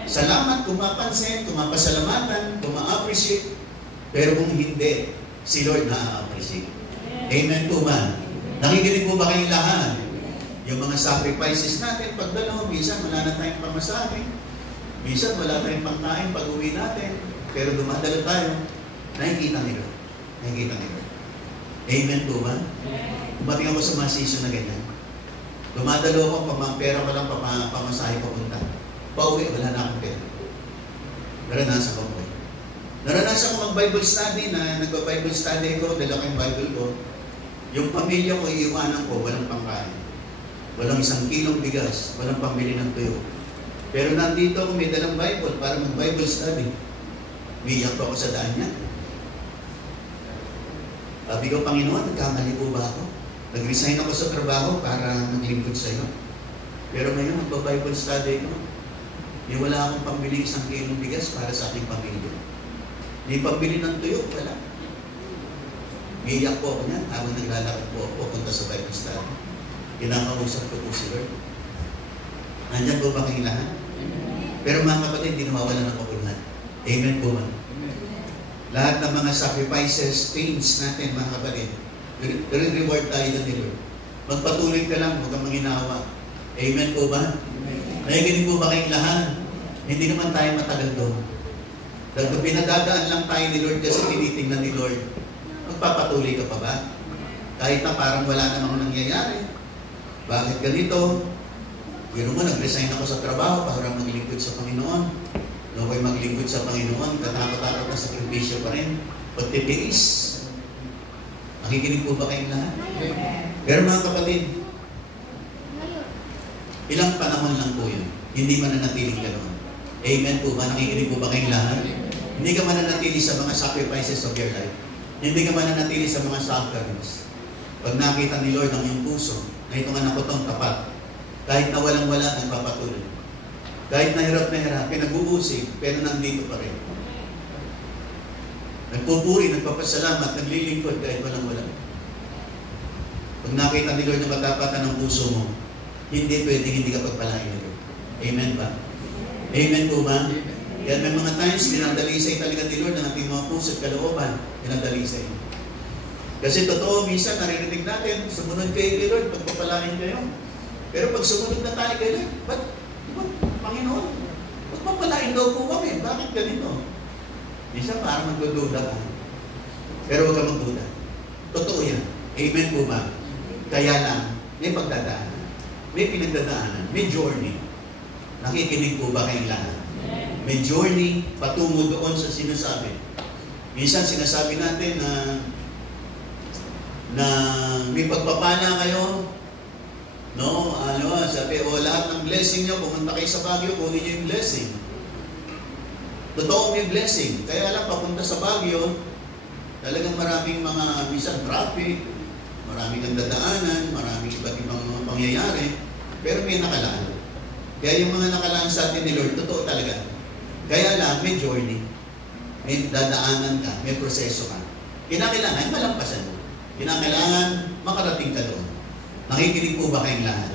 Salamat kung mapansin, kung mapasalamatan, kung ma-appreciate. Pero kung hindi, si Lord na-appreciate. Amen po ba? Nakikinig po ba kayong lahat? Yung mga sacrifices natin, pagdalo, minsan wala na tayong pamasahe. Minsan wala tayong pangkain pag uwi natin. Pero dumadalo tayo, nakikita nila. Nakikita nila. Amen po ba? Dumating ako sa mga season na ganyan. Dumadalo ako, pera ko lang pamasahe papunta. Pauwi, wala na akong pera. Naranasan ko po. Naranasan ko mag-Bible study na nagba-Bible study ko, dala ko yung Bible ko. Yung pamilya ko, iiwanan ko, walang pangkain. Walang 1 kilong bigas, walang pambili ng tuyo. Pero nandito ako, may dalang Bible para mag-Bible study. Umiyak pa ako sa daan niya. Sabi ko, Panginoon, nagkamali po ba ako? Nag-resign ako sa trabaho para maglingkod sa iyo. Pero ngayon, magba-Bible study ko. May wala akong pambili 1 kilong bigas para sa aking pamilya. May pambili ng tuyo, wala. Umiyak po ako niyan habang naglalakad po ako punta sa Bible study. Kinakausap ko po si Lord. Nandiyan po ba kayong lahat? Pero mga kapatid, hindi nawawala ng kabuluhan. Amen po man. Lahat ng mga sacrifices, pains natin, mga kapatid, reward tayo ni Lord. Magpatuloy ka lang, huwag kang manginawa. Amen po ba? Nakikinig po ba kayong lahat? Hindi naman tayo matagal doon. Dahil kung pinadadaan lang tayo ni Lord kasi tinitingnan ni Lord, magpapatuloy ka pa ba? Kahit na parang wala namang nangyayari. Bakit ganito? Pero mo, nag-resign ako sa trabaho para maglingkod sa Panginoon. No, kayo maglingkod sa Panginoon, katakot-takot na sakripisyo pa rin. Pagtitiis. Nakikinig po ba kayong lahat? Pero mga kapatid, ilang panahon lang po yun. Hindi mananatiling ganoon. Amen po ba? Nakikinig po ba kayong lahat? Hindi ka mananatili sa mga sacrifices of your life. Hindi ka mananatili sa mga sufferings. Pag nakita ni Lord ang iyong puso, na itong anak ko itong tapat, kahit na walang-wala, nagpapatuloy. Kahit nahirap, pinag-uusig, pero nandito pa rin. Nagpupuri, nagpapasalamat, naglilingkod kahit walang-wala. Pag nakita ni Lord na matapatan ng puso mo, hindi pwedeng hindi ka pagpalain ni Lord. Amen ba? Amen po ba? Yan, may mga times, dinadalisay talaga ni Lord ng ating mga puso at kalooban. Dinadalisay. Kasi totoo, minsan naririnig natin, sumunod kayo kay Lord, pagpapalain kayo. Pero pag sumunod na tayo kay Lord, ba't Panginoon, pagpapalain daw po kami, bakit ganito? Minsan parang magdududa ka. Pero huwag ka magduda. Totoo yan. Amen po ba? Kaya lang, may pagdadaanan. May pinagdadaanan. May journey. Nakikinig po ba kayong lahat? May journey patungo doon sa sinasabi. Minsan sinasabi natin na may pagpapala kayo, no? Sabi, lahat ng blessing nyo, pumunta kayo sa Baguio, kunin nyo yung blessing. Totoo may blessing. Kaya lang, papunta sa Baguio, talagang maraming mga, minsan traffic, maraming ang dadaanan, maraming iba't ibang mga pangyayari, pero may nakalaan. Kaya yung mga nakalaan sa atin ni Lord, totoo talaga. Kaya lang, may journey. May dadaanan ka, may proseso ka. Kinakailangan, malampasan mo. Kinakailangan, makarating ka doon. Nakikinig po ba kayong lahat?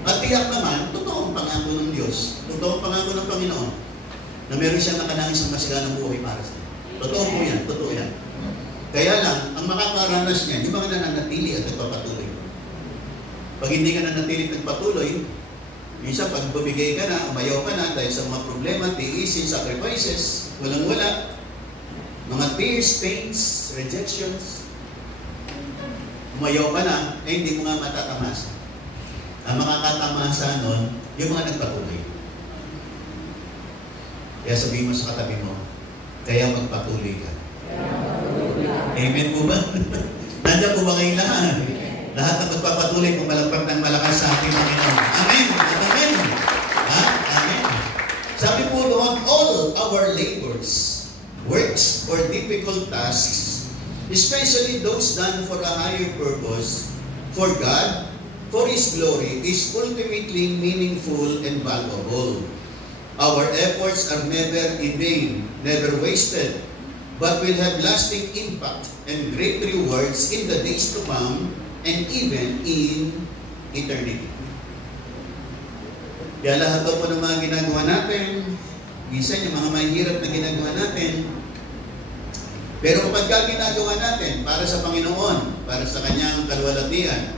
At tiyak naman, totoo ang pangako ng Diyos. Totoo ang pangako ng Panginoon na meron siyang nakanangis ng masiganang buhay para sa iyo. Totoo po yan, totoo yan. Kaya lang, ang makakaranas niyan, yung mga nananatili at nagpapatuloy. Pag hindi ka nanatili at nagpatuloy, minsan pag bumigay ka na, umayaw ka na dahil sa mga problema, tiisin, sacrifices, walang-wala, mga tears, pains, rejections, umayaw ka na, hindi mo nga matatamasa. Ang makakatamasa nun, yung mga nagpatuloy. Kaya sabihin mo sa katabi mo, kaya magpatuloy ka. Amen po ba? Nandiyan po ba kayong lahat? Lahat na magpapatuloy kung malapag ng malakas sa ating Panginoon. Amen! Amen! Ha? Amen! Sabi po doon, all our labors, works, or difficult tasks, especially those done for a higher purpose, for God, for His glory, is ultimately meaningful and valuable. Our efforts are never in vain, never wasted, but will have lasting impact and great rewards in the days to come and even in eternity. Kaya lahat po ng mga ginagawa natin, minsan yung mga mahirap na ginagawa natin, pero kapag ginagawa natin para sa Panginoon, para sa Kanyang kalwalatian,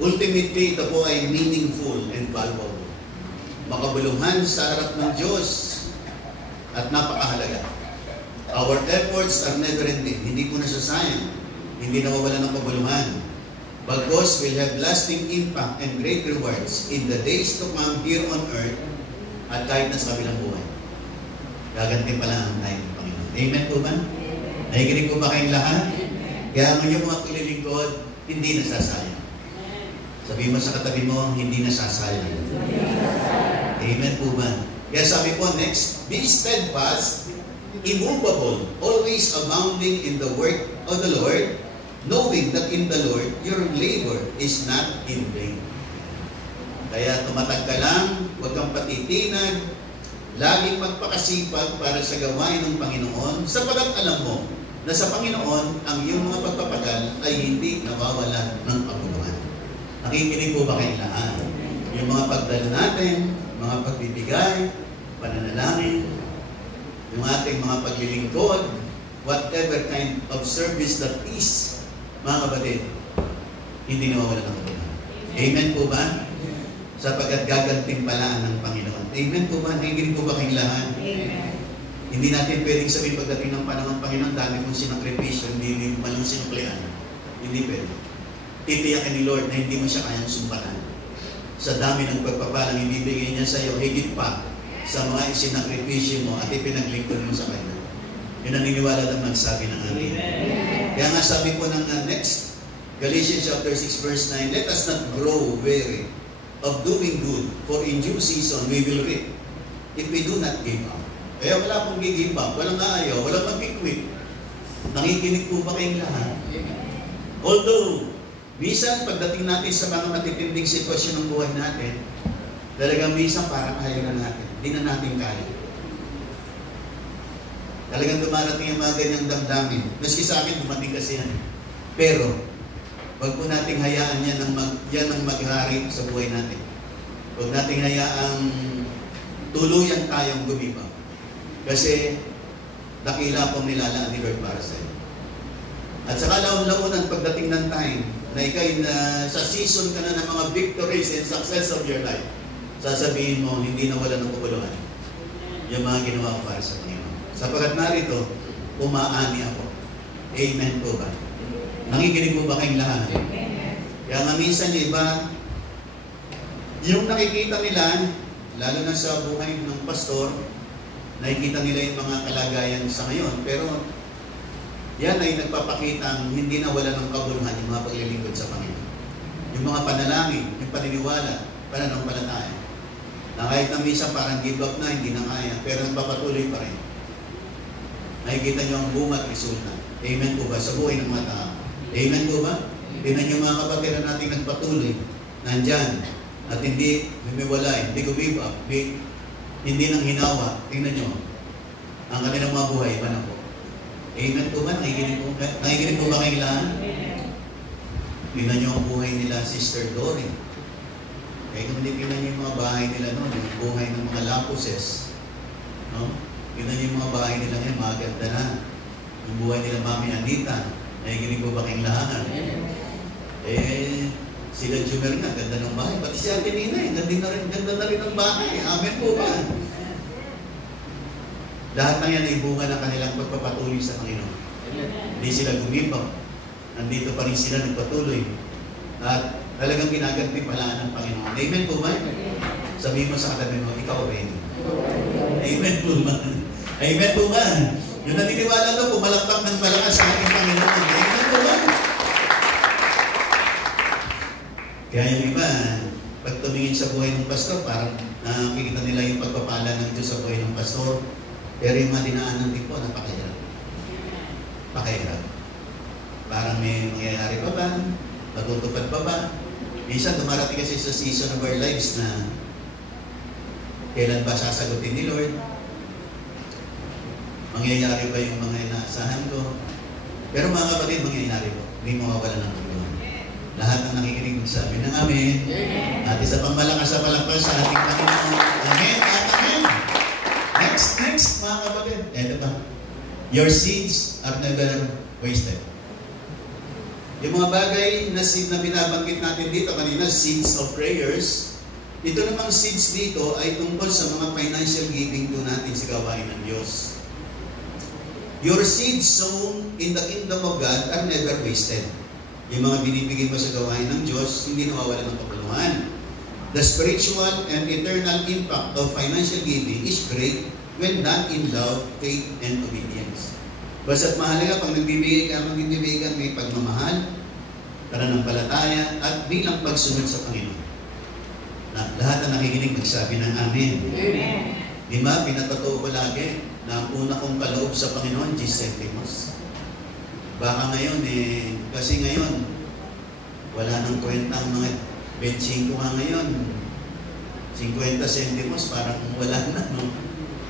ultimately ito po ay meaningful and valuable. Makabuluhan sa harap ng Diyos at napakahalaga. Our efforts are never ending. Hindi po nasasayang. Hindi nawawala ng kabuluhan. Bagkus will have lasting impact and great rewards in the days to come here on earth at kahit na sa kabilang buhay. Gaganti pala ang tayo ng Panginoon. Amen po ba? Nakikinig po ba kayong lahat? Kaya ngayon mga tulilingkod, hindi nasasayang. Sabi mo sa katabi mo, hindi nasasayang. Amen po ba? Kaya sabi po next, be steadfast, immovable, always abounding in the work of the Lord, knowing that in the Lord, your labor is not in vain. Kaya tumatag ka lang, huwag kang patitinag, laging magpakasipag para sa gawain ng Panginoon, sapagat alam mo na sa Panginoon, ang iyong mga pagpapagal ay hindi nawawala ng kabuluhan. Nakikinig po ba kayong lahat? Yung mga pagdalo natin, mga pagbibigay, pananalangin, yung ating mga paglilingkod, whatever kind of service that is, mga kapatid, hindi nawawala ng kabuluhan. Amen po ba? Sapagkat gagantimpalaan ng Panginoon. Amen po ba? Nakikinig po ba kayong lahat? Amen. Hindi natin pwedeng sabihin pagdating ng panahon ng Panginoon, dami kong sinakripisyo, hindi malang sinuklian. Hindi pwede. Titiyakin ni Lord na hindi mo siya kayang sumbatan. Sa dami ng pagpapalang ibibigay niya sa iyo, higit pa sa mga isinakripisyo mo at ipinaglingkod mo sa Kanya. Yun ang niniwala na magsabi ng amin. Kaya nga sabi po ng next, Galatians chapter 6 verse 9, let us not grow weary of doing good, for in due season we will reap if we do not give up. Kaya wala pong give up, walang aayaw, walang mag-quit. Nakikinig po ba kayong lahat? Although, minsan pagdating natin sa mga matitinding sitwasyon ng buhay natin, talagang minsan parang ayaw na natin, hindi na natin kaya. Talagang dumarating yung mga ganyang damdamin. Maski sa akin, dumating kasi yan. Pero, wag po nating hayaan yan ang maghari sa buhay natin. Wag nating hayaang tuluyan tayong gumiba. Kasi dakila pong nilalaan ni Lord para sa iyo. At saka laon-laonan pagdating ng time na ikay na sa season ka na ng mga victories and success of your life, sasabihin mo, hindi na wala ng kabuluhan yung mga ginawa ko para sa Panginoon. Sapagkat narito, umaani ako. Amen po ba? Nakikinig po ba kayong lahat? Kaya nga minsan yung iba, yung nakikita nila, lalo na sa buhay ng pastor, nakikita nila yung mga kalagayan sa ngayon. Pero yan ay nagpapakita hindi na wala ng kabuluhan yung mga paglilingkod sa Panginoon. Yung mga panalangin, yung paniniwala, pananampalataya. Na kahit na minsan parang give up na, hindi na kaya, pero nagpapatuloy pa rin. Nakikita nyo ang bunga at resulta. Amen po ba? Sa buhay ng mga tao. Amen po ba? Tingnan nyo mga kapatid na natin nagpatuloy, nandyan, at hindi humiwalay, hindi give up, hindi nang hinawa. Tingnan nyo, ang kanilang mga buhay, iba na po. Amen po ba? Nakikinig po ba kayong lahat? Tingnan nyo ang buhay nila, Sister Dory. Kaya kung hindi tingnan nyo yung mga bahay nila noon, yung buhay ng mga Lamposes. No? Tingnan nyo yung mga bahay nila ngayon, maganda na. Yung buhay nila, Mami Anita. Nakikinig po ba kayong lahat? Sila Jumer nga, ganda ng bahay. Pati si Ate Nina, ganda na rin ang bahay. Amen po ba? Lahat na yan ay bunga ng kanilang pagpapatuloy sa Panginoon. Hindi sila gumibaw. Nandito pa rin sila nagpatuloy. At talagang ginagantimpalaan ng Panginoon. Amen po ba? Sabihin mo sa katabi mo, ikaw rin. Amen po ba? Amen po ba? Yung naniniwala daw, pumalakpak ng malakas sa ating Panginoon. Amen po ba? Kaya yung iba, pag tumingin sa buhay ng pastor, parang nakikita nila yung pagpapala ng Diyos sa buhay ng pastor. Pero yung mga dinaanan din po, napakahirap. Pakahirap. Parang may mangyayari pa ba? Matutupad pa ba? Minsan, dumarating kasi sa season of our lives na kailan ba sasagutin ni Lord? Mangyayari ba yung mga inaasahan ko? Pero mga kapatid, mangyayari po. Hindi mawawala ng tulungan. Lahat ng nakikinig magsabi ng amen. At isa pang malakas sa palakpas sa ating Panginoon. Amen at amen. Next, mga kapatid. Eto ba? Your seeds are never wasted. Yung mga bagay na binabanggit natin dito kanina, seeds of prayers, ito namang seeds dito ay tungkol sa mga financial giving po natin sa gawain ng Diyos. Your seeds sown in the kingdom of God are never wasted. Yung mga binibigay mo sa gawain ng Diyos, hindi nawawala ng kapuluhan. The spiritual and eternal impact of financial giving is great when done in love, faith, and obedience. Basta't mahalaga, pag nagbibigay ka, may pagmamahal, pananampalataya, at bilang pagsunod sa Panginoon. Lahat na nakikinig magsabi ng amen. Amen. Di ba, pinatotoo ko lagi na ang una kong kaloob sa Panginoon, 10 centimos. Baka ngayon, kasi ngayon, wala nang kwenta ang mga 25 nga ngayon. 50 centimos, parang wala na, no?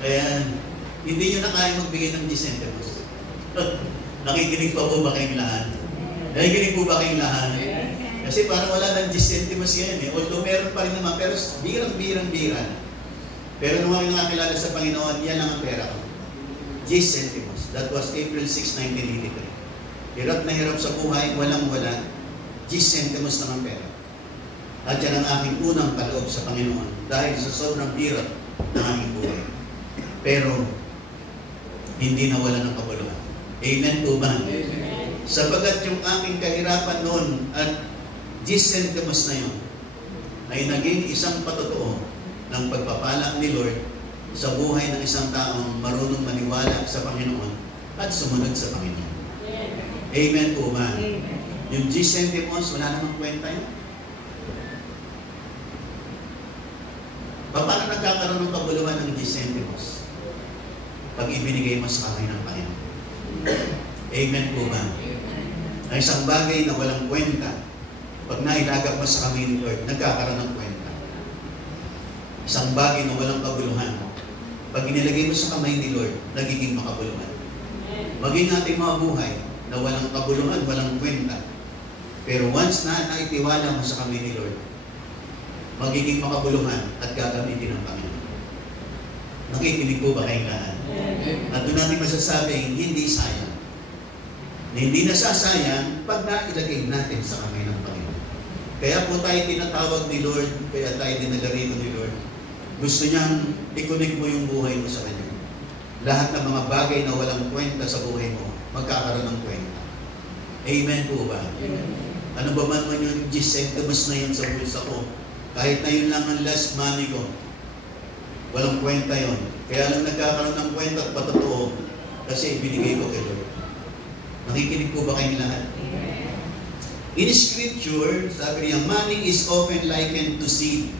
Kaya, hindi nyo na kaya magbigay ng 10 centimos. Nakikinig pa po ba kayong lahat? Nakikinig po ba kayong lahat? Kasi parang wala ng 10 centimos yan, eh. Although meron pa rin naman, pero birang-birang. Pero nung ako nakakilala sa Panginoon, yan lang ang pera ko. Gis Centimos. That was April 6, 1983. Hirap na hirap sa buhay, walang-wala. Gis Centimos lang ang pera. At yan ang aking unang kaloob sa Panginoon dahil sa sobrang hirap ng aking buhay. Pero, hindi nawala ng kabuluhan. Amen po ba? Amen. Sapagat yung aking kahirapan noon at Gis Centimos na yun, ay naging isang patotoo ng pagpapala ni Lord sa buhay ng isang taong marunong maniwala sa Panginoon at sumunod sa Panginoon. Amen po ba? Yung Gis Centimos, wala namang kwenta yun. Paano nagkakaroon ng kabuluhan ng Gis Centimos? Pag ibinigay mo sa kamay ng Panginoon. Amen po ba? Ang isang bagay na walang kwenta, pag nailagak mo sa kamay ni Lord, nagkakaroon ng kwenta. Isang bagay na walang kabuluhan, pag inilagay mo sa kamay ni Lord, nagiging makabuluhan. Maging ating mga buhay na walang kabuluhan, walang kwenta. Pero once na naitiwala mo sa kamay ni Lord, magiging makabuluhan at gagamitin ng Panginoon. Nakikinig po ba kayong lahat? At doon natin masasabing hindi sayang. Hindi nasasayang pag nailagay natin sa kamay ng Panginoon. Kaya po tayo tinatawag ni Lord, kaya tayo dinala rito ni Lord. Gusto niyang i-connect mo yung buhay mo sa Kanya. Lahat ng mga bagay na walang kwenta sa buhay mo, magkakaroon ng kwenta. Amen po ba? Amen. Ano ba man yung Gis Centimos na yun sa bulsa ko? Kahit na yun lang ang last money ko, walang kwenta yun. Kaya lang nagkakaroon ng kwenta at patotoo kasi ibinigay ko kay Lord. Nakikinig po ba kayong lahat? In Scripture, sabi niya, money is often likened to seed.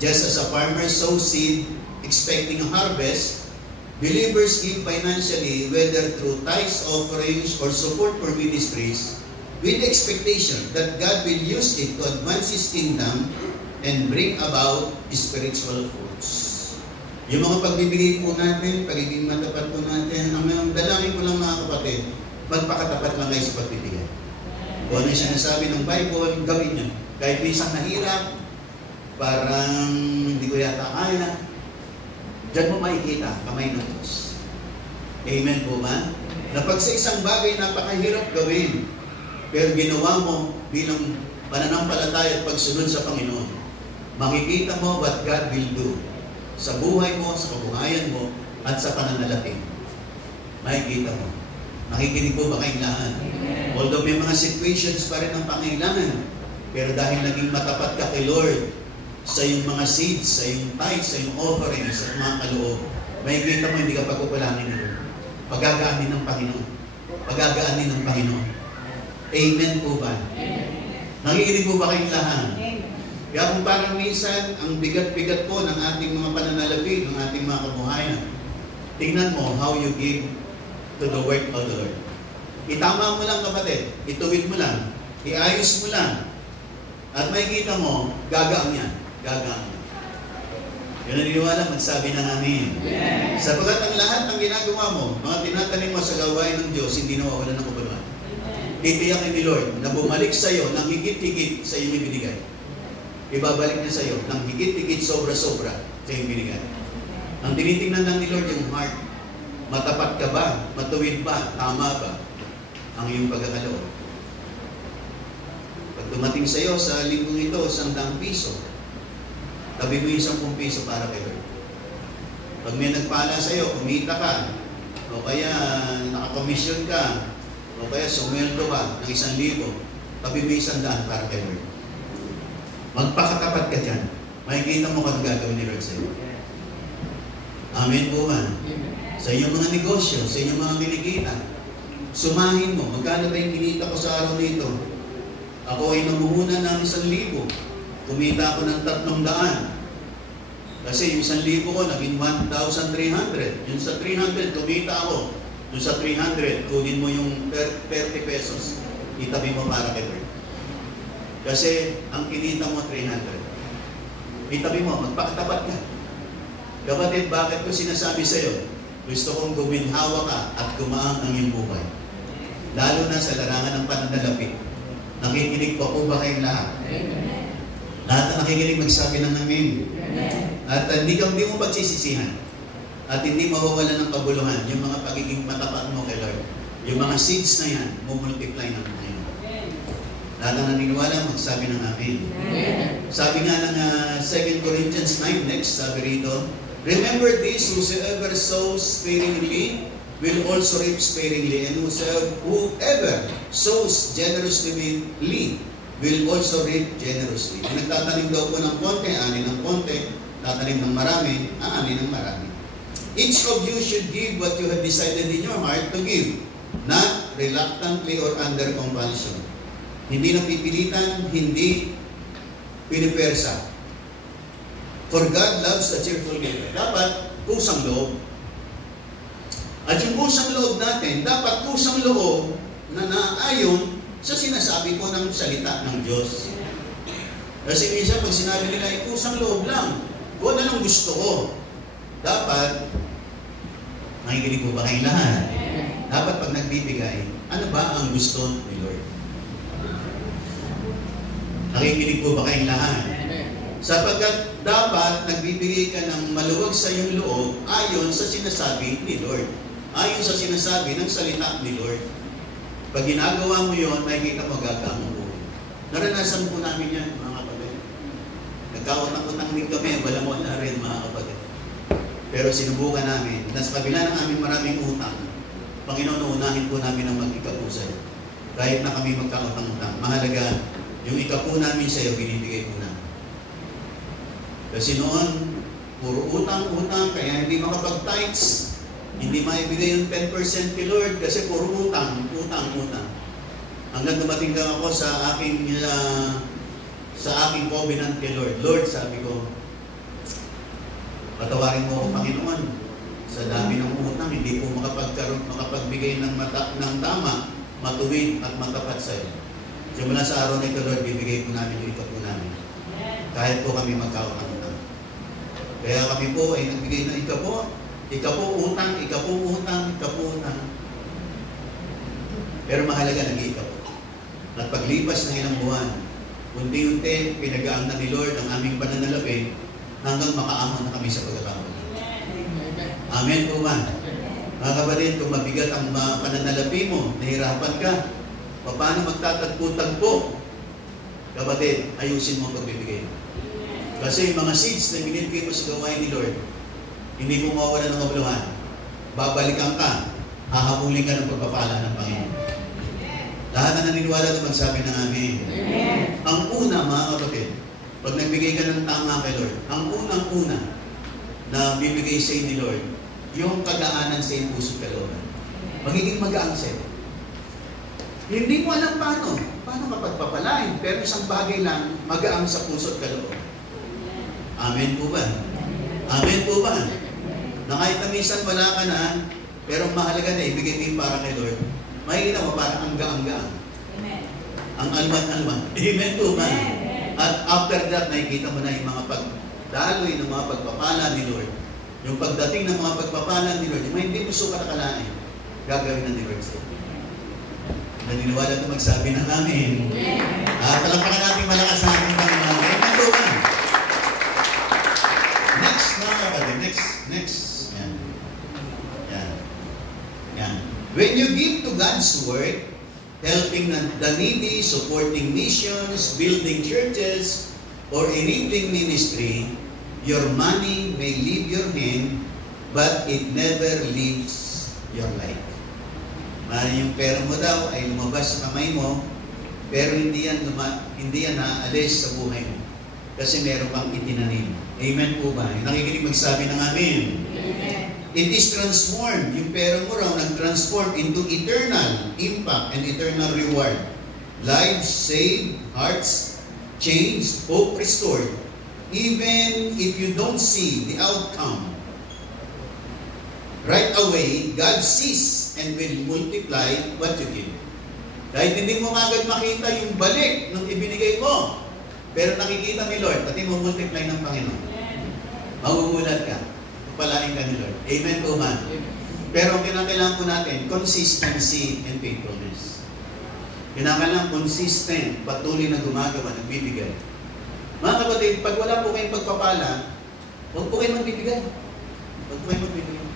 Just as a farmer sows seed, expecting a harvest, believers give financially, whether through tithes, offerings, or support for ministries, with the expectation that God will use it to advance His kingdom and bring about spiritual fruits. Yung mga pagbibigay po natin, pagiging matapat po natin, ang dalangin ko lang mga kapatid, magpakatapat lang kayo sa pagbibigay. Kung ano yung sinasabi ng Bible, gawin nyo. Kahit isang nahirap, parang hindi ko yata kaya, diyan mo makikita kamay ng Diyos. Amen po ba? Na pag sa isang bagay napakahirap gawin, pero ginawa mo bilang pananampalataya at pagsunod sa Panginoon, makikita mo what God will do sa buhay mo, sa kabuhayan mo, at sa pananalapi. Makikita mo. Nakikinig po ba kayong lahat? Although may mga situations pa rin ang pangailangan, pero dahil naging matapat ka kay Lord sa iyong mga seeds, sa iyong tithes, sa iyong offerings, sa mga kaloob, makikita mo hindi ka pagkukulangin ni Lord. Pagagaanin ng Panginoon. Pagagaanin ng Panginoon. Amen po ba? Nakikinig po ba kayong lahat? Kaya kung parang minsan, ang bigat-bigat po ng ating mga pananalapi, ng ating mga kabuhayan, tingnan mo how you give to the work of the Lord. Itama mo lang kapatid, ituwid mo lang, iayos mo lang, at makikita mo, gagaan yan. Gagaan yan. Yun ang niniwala, magsabi ng amin. Yes. Sapagat ang lahat ng ginagawa mo, mga tinatanim mo sa gawain ng Diyos, hindi nawawala ng kabuluhan. Titiyakin ni Lord na bumalik sa iyo ng higit-higit sa iyong ibinigay. Ibabalik niya sa iyo ng higit-higit sobra-sobra sa iyong binigay. Ang tinitingnan lang ni Lord yung heart. Matapat ka ba? Matuwid ba? Tama ba ang iyong pagkakaloob? Pag dumating sa iyo sa linggong ito, 100 piso, tabi mo yung 10 piso para kay Lord. Pag may nagpala sa iyo, kumita ka, o kaya nakakomisyon ka, o kaya sumweldo ka ng 1,000, tabi mo yung 100 para kay Lord. Magpakatapat ka dyan. Makikita mo kung gagawin ni Lord sa iyo. Amen po ba? Sa inyong mga negosyo, sa inyong mga kinikita, sumahin mo. Magkano ba yung kinita ko sa araw nito? Ako ay namuhuna ng 1,000. Kumita ako ng 300. Kasi yung 1,000 ko, naging 1,300. Yung sa 300, kumita ako. Yung sa 300, kunin mo yung 30 pesos. Itabi mo para kay Lord. Kasi ang kinita mo 300. Itabi mo, magpakatapat ka. Kapatid, bakit ko sinasabi sa iyo? Gusto kong guminhawa ka at gumaan ang iyong buhay. Lalo na sa larangan ng pananalapi. Nakikinig po ba kayong lahat? Amen. Lahat na nakikinig magsabi ng amen. Amen. At hindi mo pagsisisihan. at hindi mawawala ng kabuluhan yung mga pagiging matapat mo kay Lord. Yung mga seeds na yan, mumultiply ng Panginoon. Lahat ng naniniwala, magsabi ng amen. Sabi nga ng 2 Corinthians 9, next, sabi rito, remember this, whosoever sows sparingly will also reap sparingly, and whoever sows generously will also reap generously. Kung nagtatanim daw po ng konti, ani ng konti, tatanim ng marami, ani ng marami. Each of you should give what you have decided in your heart to give, not reluctantly or under compulsion. Hindi napipilitan, hindi pinipersa. For God loves a cheerful giver. Dapat kusang loob. At yung kusang loob natin, dapat kusang loob na naayon sa sinasabi ko ng salita ng Diyos. Kasi minsan pag sinabi nila, kusang loob lang. Kung ano lang gusto ko. Dapat, makikinig po ba kayong lahat? Dapat pag nagbibigay, ano ba ang gusto ni Lord? Nakikinig po ba kayong lahat? Sapagkat dapat nagbibigay ka ng maluwag sa iyong loob ayon sa sinasabi ni Lord. Ayon sa sinasabi ng salita ni Lord. Pag ginagawa mo yon, makikita mo gagamang po. Naranasan po namin yan, mga kapatid. Nagkawatang-utang din kami, wala mo na rin, mga kapatid. Pero sinubukan namin, na sa kabila ng aming maraming utang, Panginoon, unahin po namin ang mag-ikapusan. Kahit na kami magkakutang-utang, mahalaga, yung ikapu namin sa iyo, binibigay po namin. Kasi noon, puro utang, kaya hindi makapag-tithes, hindi maibigay yung 10% kay Lord kasi puro utang. Hanggang dumating lang ako sa aking covenant kay Lord. Lord, sabi ko, patawarin mo ako, Panginoon. Sa dami ng utang, hindi po makapagbigay ng tama, matuwid at matapat sa iyo. Simula sa araw na ito, Lord, bibigay po namin yung ikapu namin. Kahit po kami magkautang-utang. Kaya kami po ay nagbigay ng ikapu, utang. Pero mahalaga nag-iikapu. At paglipas ng ilang buwan, unti-unti, pinagaang na ni Lord ang aming pananalapi hanggang makaamon na kami sa pagkakaroon. Amen po ba? Mga kapatid, kung mabigat ang pananalapi mo, nahirapan ka, paano magtatagpo-tagpo? Kapatid, ayusin mo ang pagbibigay. Kasi mga seeds na binibigay mo sa gawain ni Lord, hindi mo mawawala ng kabuluhan. Babalikan ka, hahabulin ka ng pagpapala ng Panginoon. Lahat na naniniwala na magsabi ng amin. Ang una, mga kapatid, pag nagbigay ka ng tama kay Lord, ang unang-una na bibigay sa ni Lord, yung kagaanan sa iyong puso't kalooban. Magiging magaan sa iyo. Hindi mo alam paano mapagpapalain, pero isang bagay lang, magaang sa puso't kalooban. Amen po ba? Amen po ba? Na kahit na minsan wala ka na, pero mahalaga na ibigay mo yung para kay Lord, makikita mo parang ang gaang-gaang. Ang alwan-alwan. Amen po ba? At after that, nakikita mo na yung mga pagdaloy ng mga pagpapala ni Lord. Yung pagdating ng mga pagpapala ni Lord, yung hindi mo sukat akalain, gagawin na ni Lord sa'yo. Naniniwala na magsabi ng amin. Palakpakan natin malakas na ating Panginoon. Amen po ba? Next, mga kapatid. Next. Yan. When you give to God's work, helping the needy, supporting missions, building churches, or enabling ministry, your money may leave your hand, but it never leaves your life. Yung pera mo daw ay lumabas sa kamay mo, pero hindi yan naalis sa buhay mo. Kasi meron kang itinanim. Amen po ba? Nakikinig magsabi ng amin. Amen. It is transformed. Yung pera mo raw nag-transform into eternal impact and eternal reward. Lives saved, hearts changed, hope restored. Even if you don't see the outcome right away, God sees and will multiply what you give. Kahit hindi mo agad makita yung balik ng ibinigay mo, pero nakikita ni Lord, pati mo multiply ng Panginoon. Magugulat ka. Palain ka ni Lord. Amen po man. Pero ang kinakailangan po natin, consistency and faithfulness. Kinakailangan consistent, patuloy na gumagawa, nagbibigay. Mga kapatid, pag wala po kayong pagpapala, huwag po kayong magbibigay. Huwag po kayong magbibigay.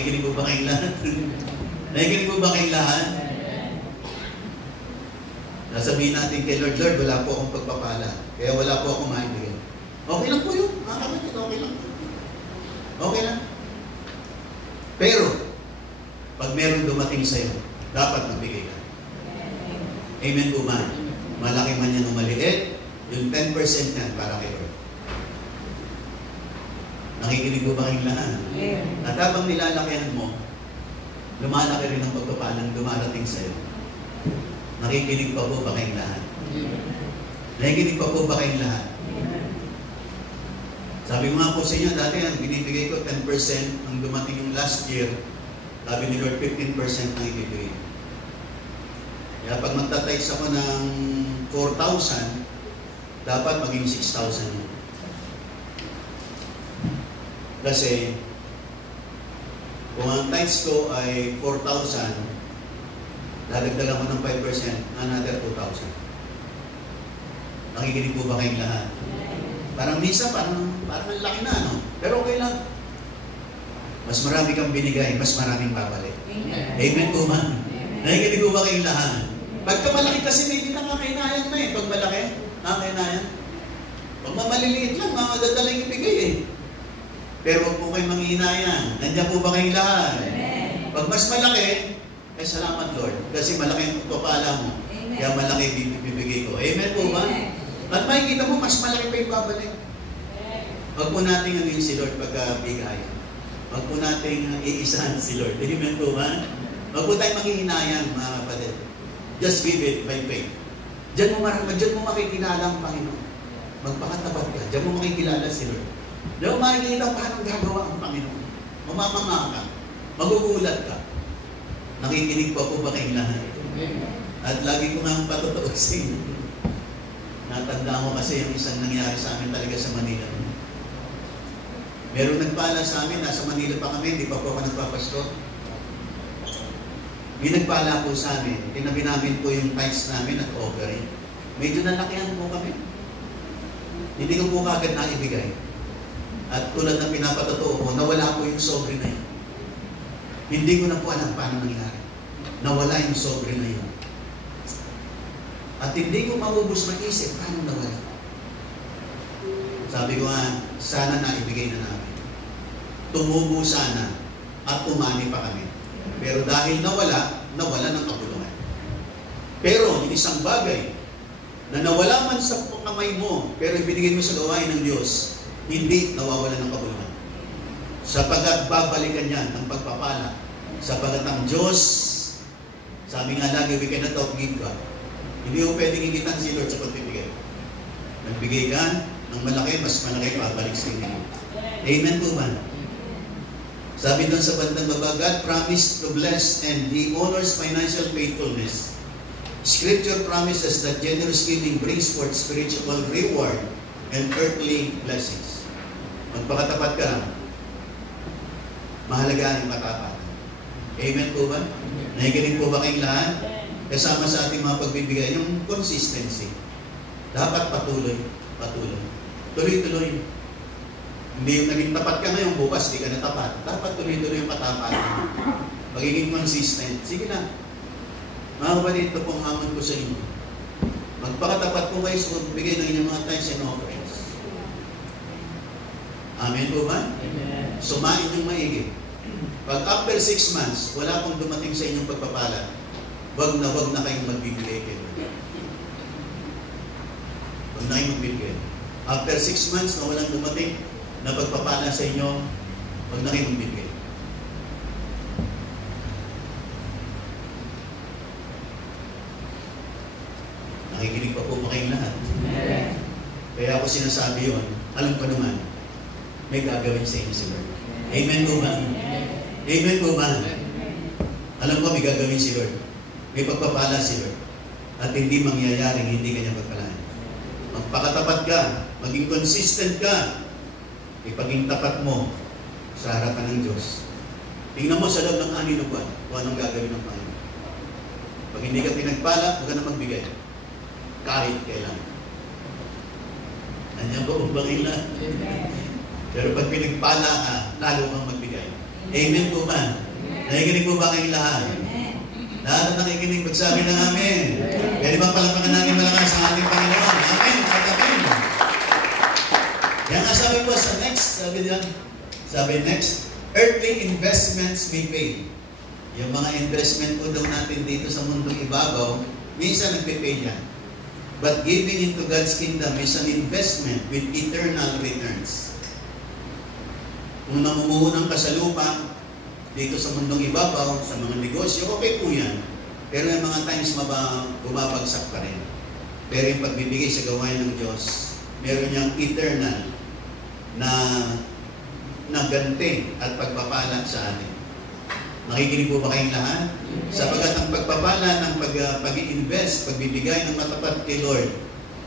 Nakikinig po ba kayong lahat? Nakikinig po ba kayong lahat? Nasabihin natin kay Lord, Lord, wala po akong pagpapala. Kaya wala po akong maibigay. Okay lang po yun. Mga kapatid, okay lang. Okay lang. Pero, pag meron dumating sa'yo, dapat magbigay ka. Amen po ba? Malaki man yan o maliit, yung 10% yan para kay Lord. Nakikinig po ba kayong lahat? At habang nilalakihan mo, lumalaki rin ang pagpapalang dumarating sa'yo. Nakikinig pa po ba kayong lahat? Nakikinig pa po ba kayong lahat? Sabi ko nga po sa inyo, dati ang binibigay ko 10% ang dumating yung last year, sabi ni Lord, 15% ang ibibigay. Kaya pag magtatice ako ng 4,000, dapat maging 6,000 yun. Kasi, kung ang tithes ko ay 4,000, dadagdagan ko ng 5%, another 2,000. Nakikinig po ba kayong lahat? Parang minsan, parang ang laki na, no? Pero okay lang. Mas marami kang binigay, mas maraming babalik. Amen po ba? Nakikinig po ba kayong lahat? Pagka malaki kasi hindi na kakainayan na eh. Pag malaki, nakakainayan. Pag maliliit lang, madadaling ibigay eh. Pero huwag po kayong manghihinayang. Nandiyan po ba kayong lahat? Pag mas malaki, ay salamat Lord. Kasi malaki ang pagpapala mo. Kaya malaki bibigay ko. Amen po ba? At makikita mo, mas malaki pa yung babalik. Huwag po natin ano si Lord pagkabigayan. Huwag po natin iisahan si Lord. Amen po ba? Huwag po tayong manghihinayang, mga kapatid. Just give it by faith. Diyan mo makikilala ang Panginoon. Magpakatapat ka. Diyan mo makikilala si Lord. Diyan mo makikita paano gagawa ang Panginoon. Mamamanga ka. Magugulat ka. Nakikinig pa po ba kayong lahat? At lagi ko nga patotoosin. Natanda ko kasi yung isang nangyari sa amin talaga sa Manila. Meron nagpala sa amin, nasa Manila pa kami, hindi pa po ako nagpapasto. May nagpala po sa amin, tinabi namin po yung tithes namin at offering. Medyo nalakihan po kami. Hindi ko po kagad naibigay. At tulad ng pinapatotoo ko, nawala po yung sobre na yun. Hindi ko na po alam paano nangyari. Nawala yung sobre na yun. At hindi ko maubos mag-isip paano nawala. Sabi ko nga, sana naibigay na namin. Tumubo sana at umani pa kami. Pero dahil nawala ng kabulungan. Pero yung isang bagay na nawala man sa kamay mo, pero ibinigay mo sa gawain ng Diyos, hindi nawawala ng kabulungan. Sapagat babalikan yan ng pagpapala. Sapagat ang Diyos, sabi nga lagi, we cannot outgive God. Hindi mo pwedeng ikitan si Lord sa pagbibigay. Nagbigay ka ng malaki, mas malaki pabalik sa inyo. Amen po ba? Sabi doon sa bandang baba, God promised to bless and He honors financial faithfulness. Scripture promises that generous giving brings forth spiritual reward and earthly blessings. Magpakatapat ka lang. Mahalaga ang katapat. Amen po ba? Nakikinig po ba kayong lahat? Kasama sa ating mga pagbibigay, yung consistency. Dapat patuloy. Tuloy-tuloy. Hindi yung naging tapat ka ngayon, bukas di ka na tapat. Dapat tuloy-tuloy yung katapatan. Magiging consistent. Sige na. Mga kapatid, ito pong hamon ko sa inyo. Magpakatapat po kayo sa pagbigay ng inyong mga tithes and offerings. Amen po ba? Amen. Sumain yung maigi. Pag after 6 months, wala pong dumating sa inyong pagpapala, wag na kayong magbibigay kayo. Wag na kayong magbibigay. After 6 months na walang dumating na pagpapala sa inyo, wag na kayong magbibigay. Nakikinig pa po ba kayong lahat? Kaya ako sinasabi yun, alam ko naman, may gagawin sa inyo si Lord. Amen po ba? Amen po ba? Alam ko may gagawin si Lord. May pagpapala si Lord. At hindi mangyayaring hindi kanya pagpalaan. Magpakatapat ka, maging consistent ka, ipaging tapat mo sa harapan ng Diyos. Tingnan mo sa loob ng 6 na buwan kung anong gagawin ng Panginoon. Pag hindi ka pinagpala, huwag ka na magbigay. Kahit kailan. Nandiyan po kung bakila. Pero pag pinagpala ka, lalo kang magbigay. Amen po ba? Nakikinig po ba kayong lahat? Lahat na nakikinig, magsabi ng amen. Pwede ba palakpakan natin malakas ang ating Panginoon? Amen. Amen. Yan nga sabi po sa next, sabi next, earthly investments may fail. Yung mga investment po daw natin dito sa mundong ibabaw, minsan nagpe-fail yan. But giving into God's kingdom is an investment with eternal returns. Kung namumuhunan ka sa lupa, dito sa mundong ibabaw, sa mga negosyo, okay po yan. Pero may mga times bumabagsak pa rin. Pero yung pagbibigay sa gawain ng Diyos, meron niyang eternal na ganti at pagpapala sa atin. Nakikinig po ba kayong lahat? Sapagat ang pagpapala ng pag-i-invest, pagbibigay ng matapat kay Lord,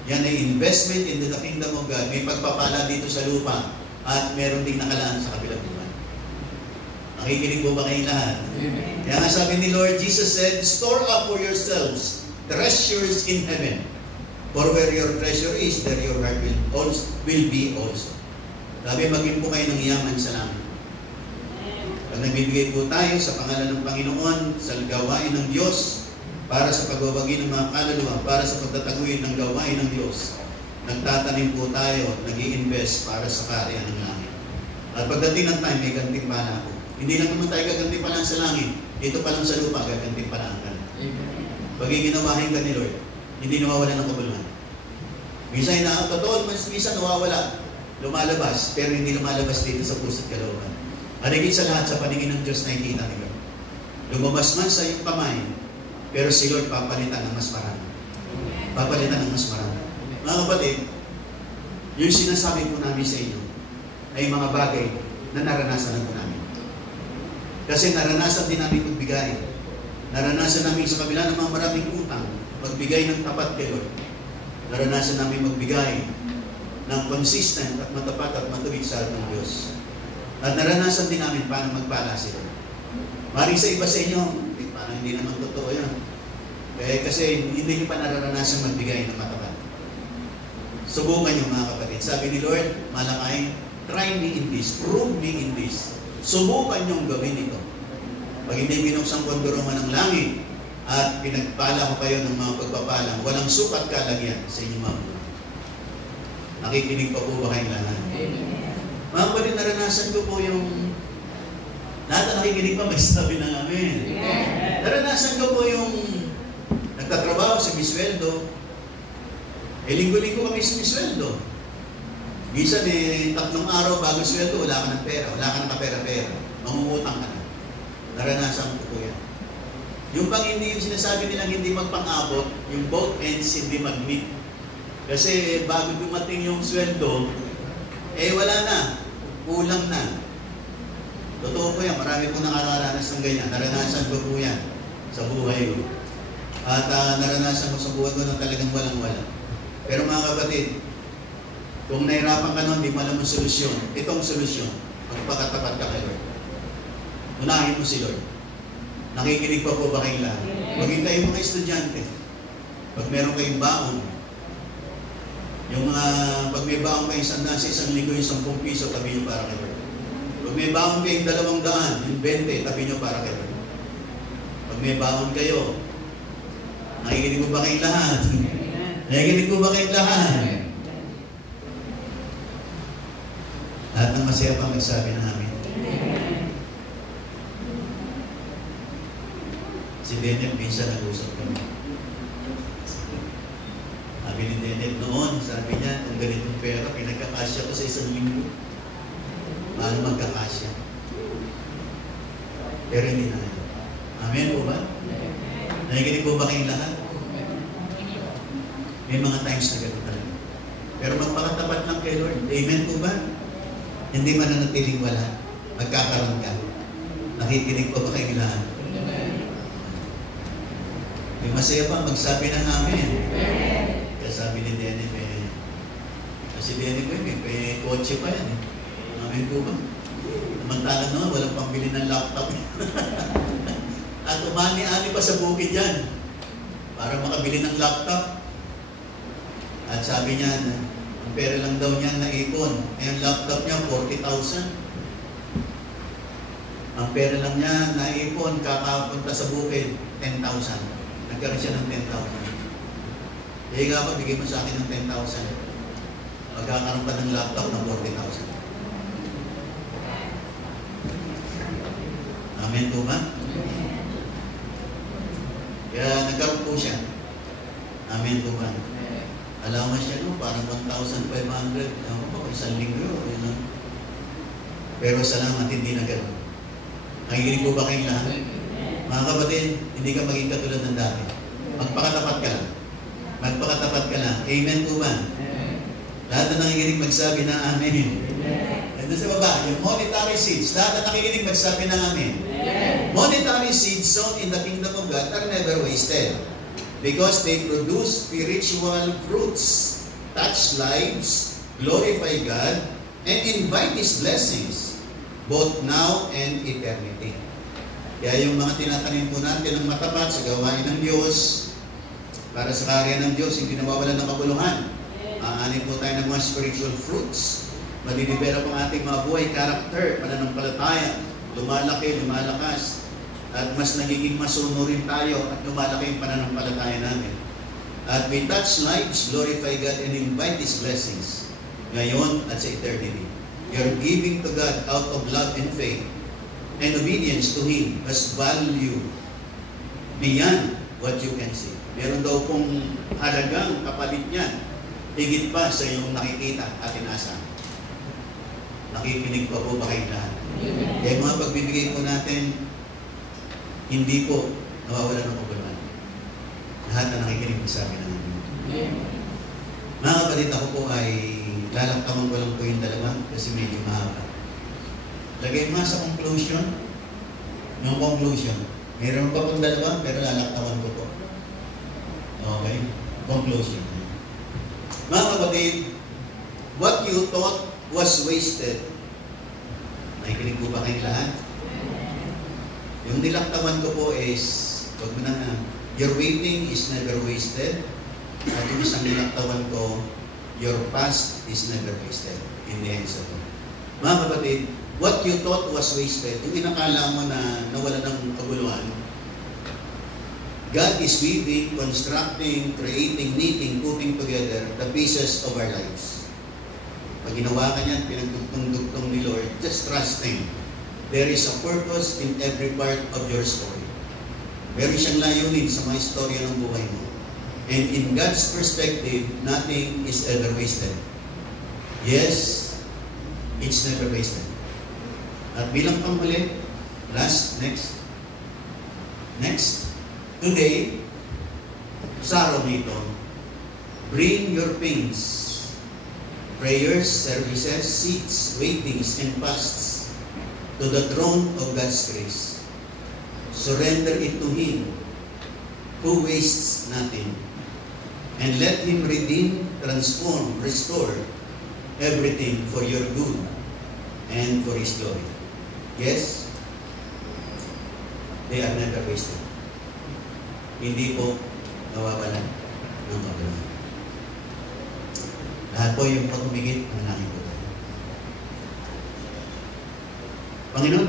yan ay investment in the kingdom of God. May pagpapala dito sa lupa at meron ding nakalaan sa kabilang buwan. Nakikinig po ba kayong lahat? Kaya nga sabi ni Lord Jesus said, store up for yourselves treasures in heaven. For where your treasure is, there your heart will be also. Sabi, maging po kayo ng yaman sa langit. Pag nagbibigay po tayo sa pangalan ng Panginoon, sa gawain ng Diyos, para sa pagbabagi ng mga kaluluwa, para sa pagtataguyod ng gawain ng Diyos, nagtatanim po tayo, nag-i-invest para sa kaharian ng langit. At pagdating ng time, may gantimpala po. Hindi lang naman tayo gagantimpalaan sa langit. Dito pa lang sa lupa, gagantimpalaan ka. Pag ginawahin ka ni Lord, hindi nawawala ng kabuluhan. Minsan minsan nawawala. Lumalabas, pero hindi lumalabas dito sa puso't kalooban. Harigit sa lahat, sa paningin ng Diyos, nakikita ni Lord. Lumabas man sa iyong kamay, pero si Lord papalitan ng mas marami. Papalitan ng mas marami. Mga kapatid, yung sinasabi po namin sa inyo, ay mga bagay na naranasan na po namin. Kasi naranasan din namin magbigay. Naranasan namin sa kabila ng mga maraming utang, magbigay ng tapat kay Lord. Naranasan namin magbigay ng consistent at matapat at matuwid sa ating Diyos. At naranasan din namin paano magpala si Lord. Maring sa iba sa inyo, parang hindi naman totoo yun. Kasi hindi nyo pa naranasan magbigay ng matapat. Subukan nyo mga kapatid. Sabi ni Lord, malakay, try me in this, prove me in this. Subukan nyo gawin ito. Pag hindi binuksang kondurungan ng langit at pinagpala ko kayo ng mga pagpapalang, walang sukat kalagyan sa inyong mga buhay. Nakikinig pa po ba kayong lahat? Mga kapatid, naranasan ko po yung lahat na nakikinig pa, may sabi na namin. Naranasan ko po yung nagtatrabaho sa misweldo. Linggo-linggo kami sa misweldo. Minsan 3 araw bago sweldo, wala ka ng pera. Wala ka ng kapera-pera. Mangungutang ka na. Naranasan ko po yan. Yung pang hindi yung sinasabi nilang hindi magpang-abot, yung both ends hindi mag-meet. Kasi bago dumating yung sweldo, wala na. Kulang na. Totoo po yan. Marami pong nakakaranas ng ganyan. Naranasan ko po yan sa buhay ko. At naranasan ko sa buhay ko na talagang walang-wala. Pero mga kapatid, kung nahirapan ka nun, di mo alam ang solusyon. Itong solusyon, magpakatapat ka kay Lord. Unahin mo si Lord. Nakikinig pa po ba kayong lahat? Maging kayo mga estudyante. Pag meron kayong baon, yung pag may baon kayong sandaan sa isang linggo, yung 10 piso, tabi nyo para kay Lord. Pag may baon kayong 200, yung 20, tabi nyo para kay Lord. Pag may baon kayo, nakikinig po ba kayong lahat? Nakikinig po ba kayong lahat? Lahat ng masaya pa magsabi na namin. Si Deneb, minsan nag-usap kami. Sabi ni Deneb noon, sabi niya, kung ganitong pera, pinagkakasya ko sa isang linggo. Paano magkakasya? Pero hindi na yun. Amen po ba? Nakikinig po ba kayong lahat? May mga times na gano'n talaga. Pero magpakatapat lang kay Lord. Amen po ba? Hindi mananatiling wala. Magkakaroon ka. Nakikinig po ba kayong lahat? May masaya pa magsabi ng amen. Kaya sabi ni Denny, kasi Denny ko may kotse pa yan. Amen po ba? Namantalan naman, walang pambili ng laptop. At umani-ani pa sa bukid yan para makabili ng laptop. At sabi niya, ang pera lang daw niya na ipon. Ang laptop niya, 40,000. Ang pera lang niya, naipon, kakapunta sa bukid, 10,000. Nagkaroon siya ng 10,000. Kaya nga ako, bigay mo sa akin ng 10,000. Magkakaroon pa ng laptop ng 40,000. Amen po ba? Kaya nagkaroon po siya. Amen po ba? Allowance siya, no? Parang 1,500. Ako po, isang linggo. Pero salamat, hindi na gano'n. Nakikinig po ba kayong lahat? Mga kapatid, hindi ka maging katulad ng dati. Magpakatapat ka lang. Magpakatapat ka lang. Amen po ba? Lahat na nakikinig magsabi na amen. And doon sa baba, yung monetary seeds. Lahat na nakikinig magsabi na amen. Monetary seeds sown in the kingdom of God are never wasted because they produce spiritual fruits, touch lives, glorify God, and invite His blessings both now and eternity. Kaya yung mga tinatanim po natin ng matapat sa gawain ng Diyos, para sa karya ng Diyos, hindi nawawalan ng kabuluhan. Aanin po tayo ng mga spiritual fruits. Madidevelop ang ating mga buhay, character, pananampalataya, lumalaki, lumalakas, at mas nagiging masunurin tayo at lumalaki yung pananampalataya namin. At we touch lives, glorify God, and invite His blessings ngayon at sa eternity. You're giving to God out of love and faith and obedience to Him has value beyond what you can see. Meron daw pong halagang kapalit niyan, higit pa sa iyong nakikita at inasa. Nakikinig pa po ba kayong lahat? Kaya mga pagbibigay po natin, hindi po nawawala ng kabuluhan. Lahat na nakikinig po sa amin namin. Mga kapatid, ako po ay lalaktawan ko lang po yung dalawa kasi medyo mahaba. Lagay mo sa conclusion. Yung conclusion. Mayroon pa pong dalawa pero lalaktawan ko po. Okay? Conclusion. Mga kapatid, what you thought was wasted. Nakikinig po ba kayong lahat? Yung nilaktawan ko po is, wag mo na, your waiting is never wasted. At yung isang nilaktawan ko, your past is never wasted in the hands of God. Mga kapatid, what you thought was wasted, yung inakala mo na nawala ng kabuluhan, God is weaving, constructing, creating, knitting, putting together the pieces of our lives. Pag ginawa ka niyan, pinagdugtong-dugtong ni Lord, just trust Him. There is a purpose in every part of your story. Meron siyang layunin sa mga istorya ng buhay mo. And in God's perspective, nothing is ever wasted. Yes, it's never wasted. At bilang panghuli, next, today, sa araw nito, bring your pains, prayers, services, seeds, waitings, and fasts to the throne of God's grace. Surrender it to Him who wastes nothing. And let Him redeem, transform, restore everything for your good and for His glory. Yes, they are never wasted. Hindi po nawawalan ng kabuluhan. Lahat po yung patumigit ang nanging po. Panginoon,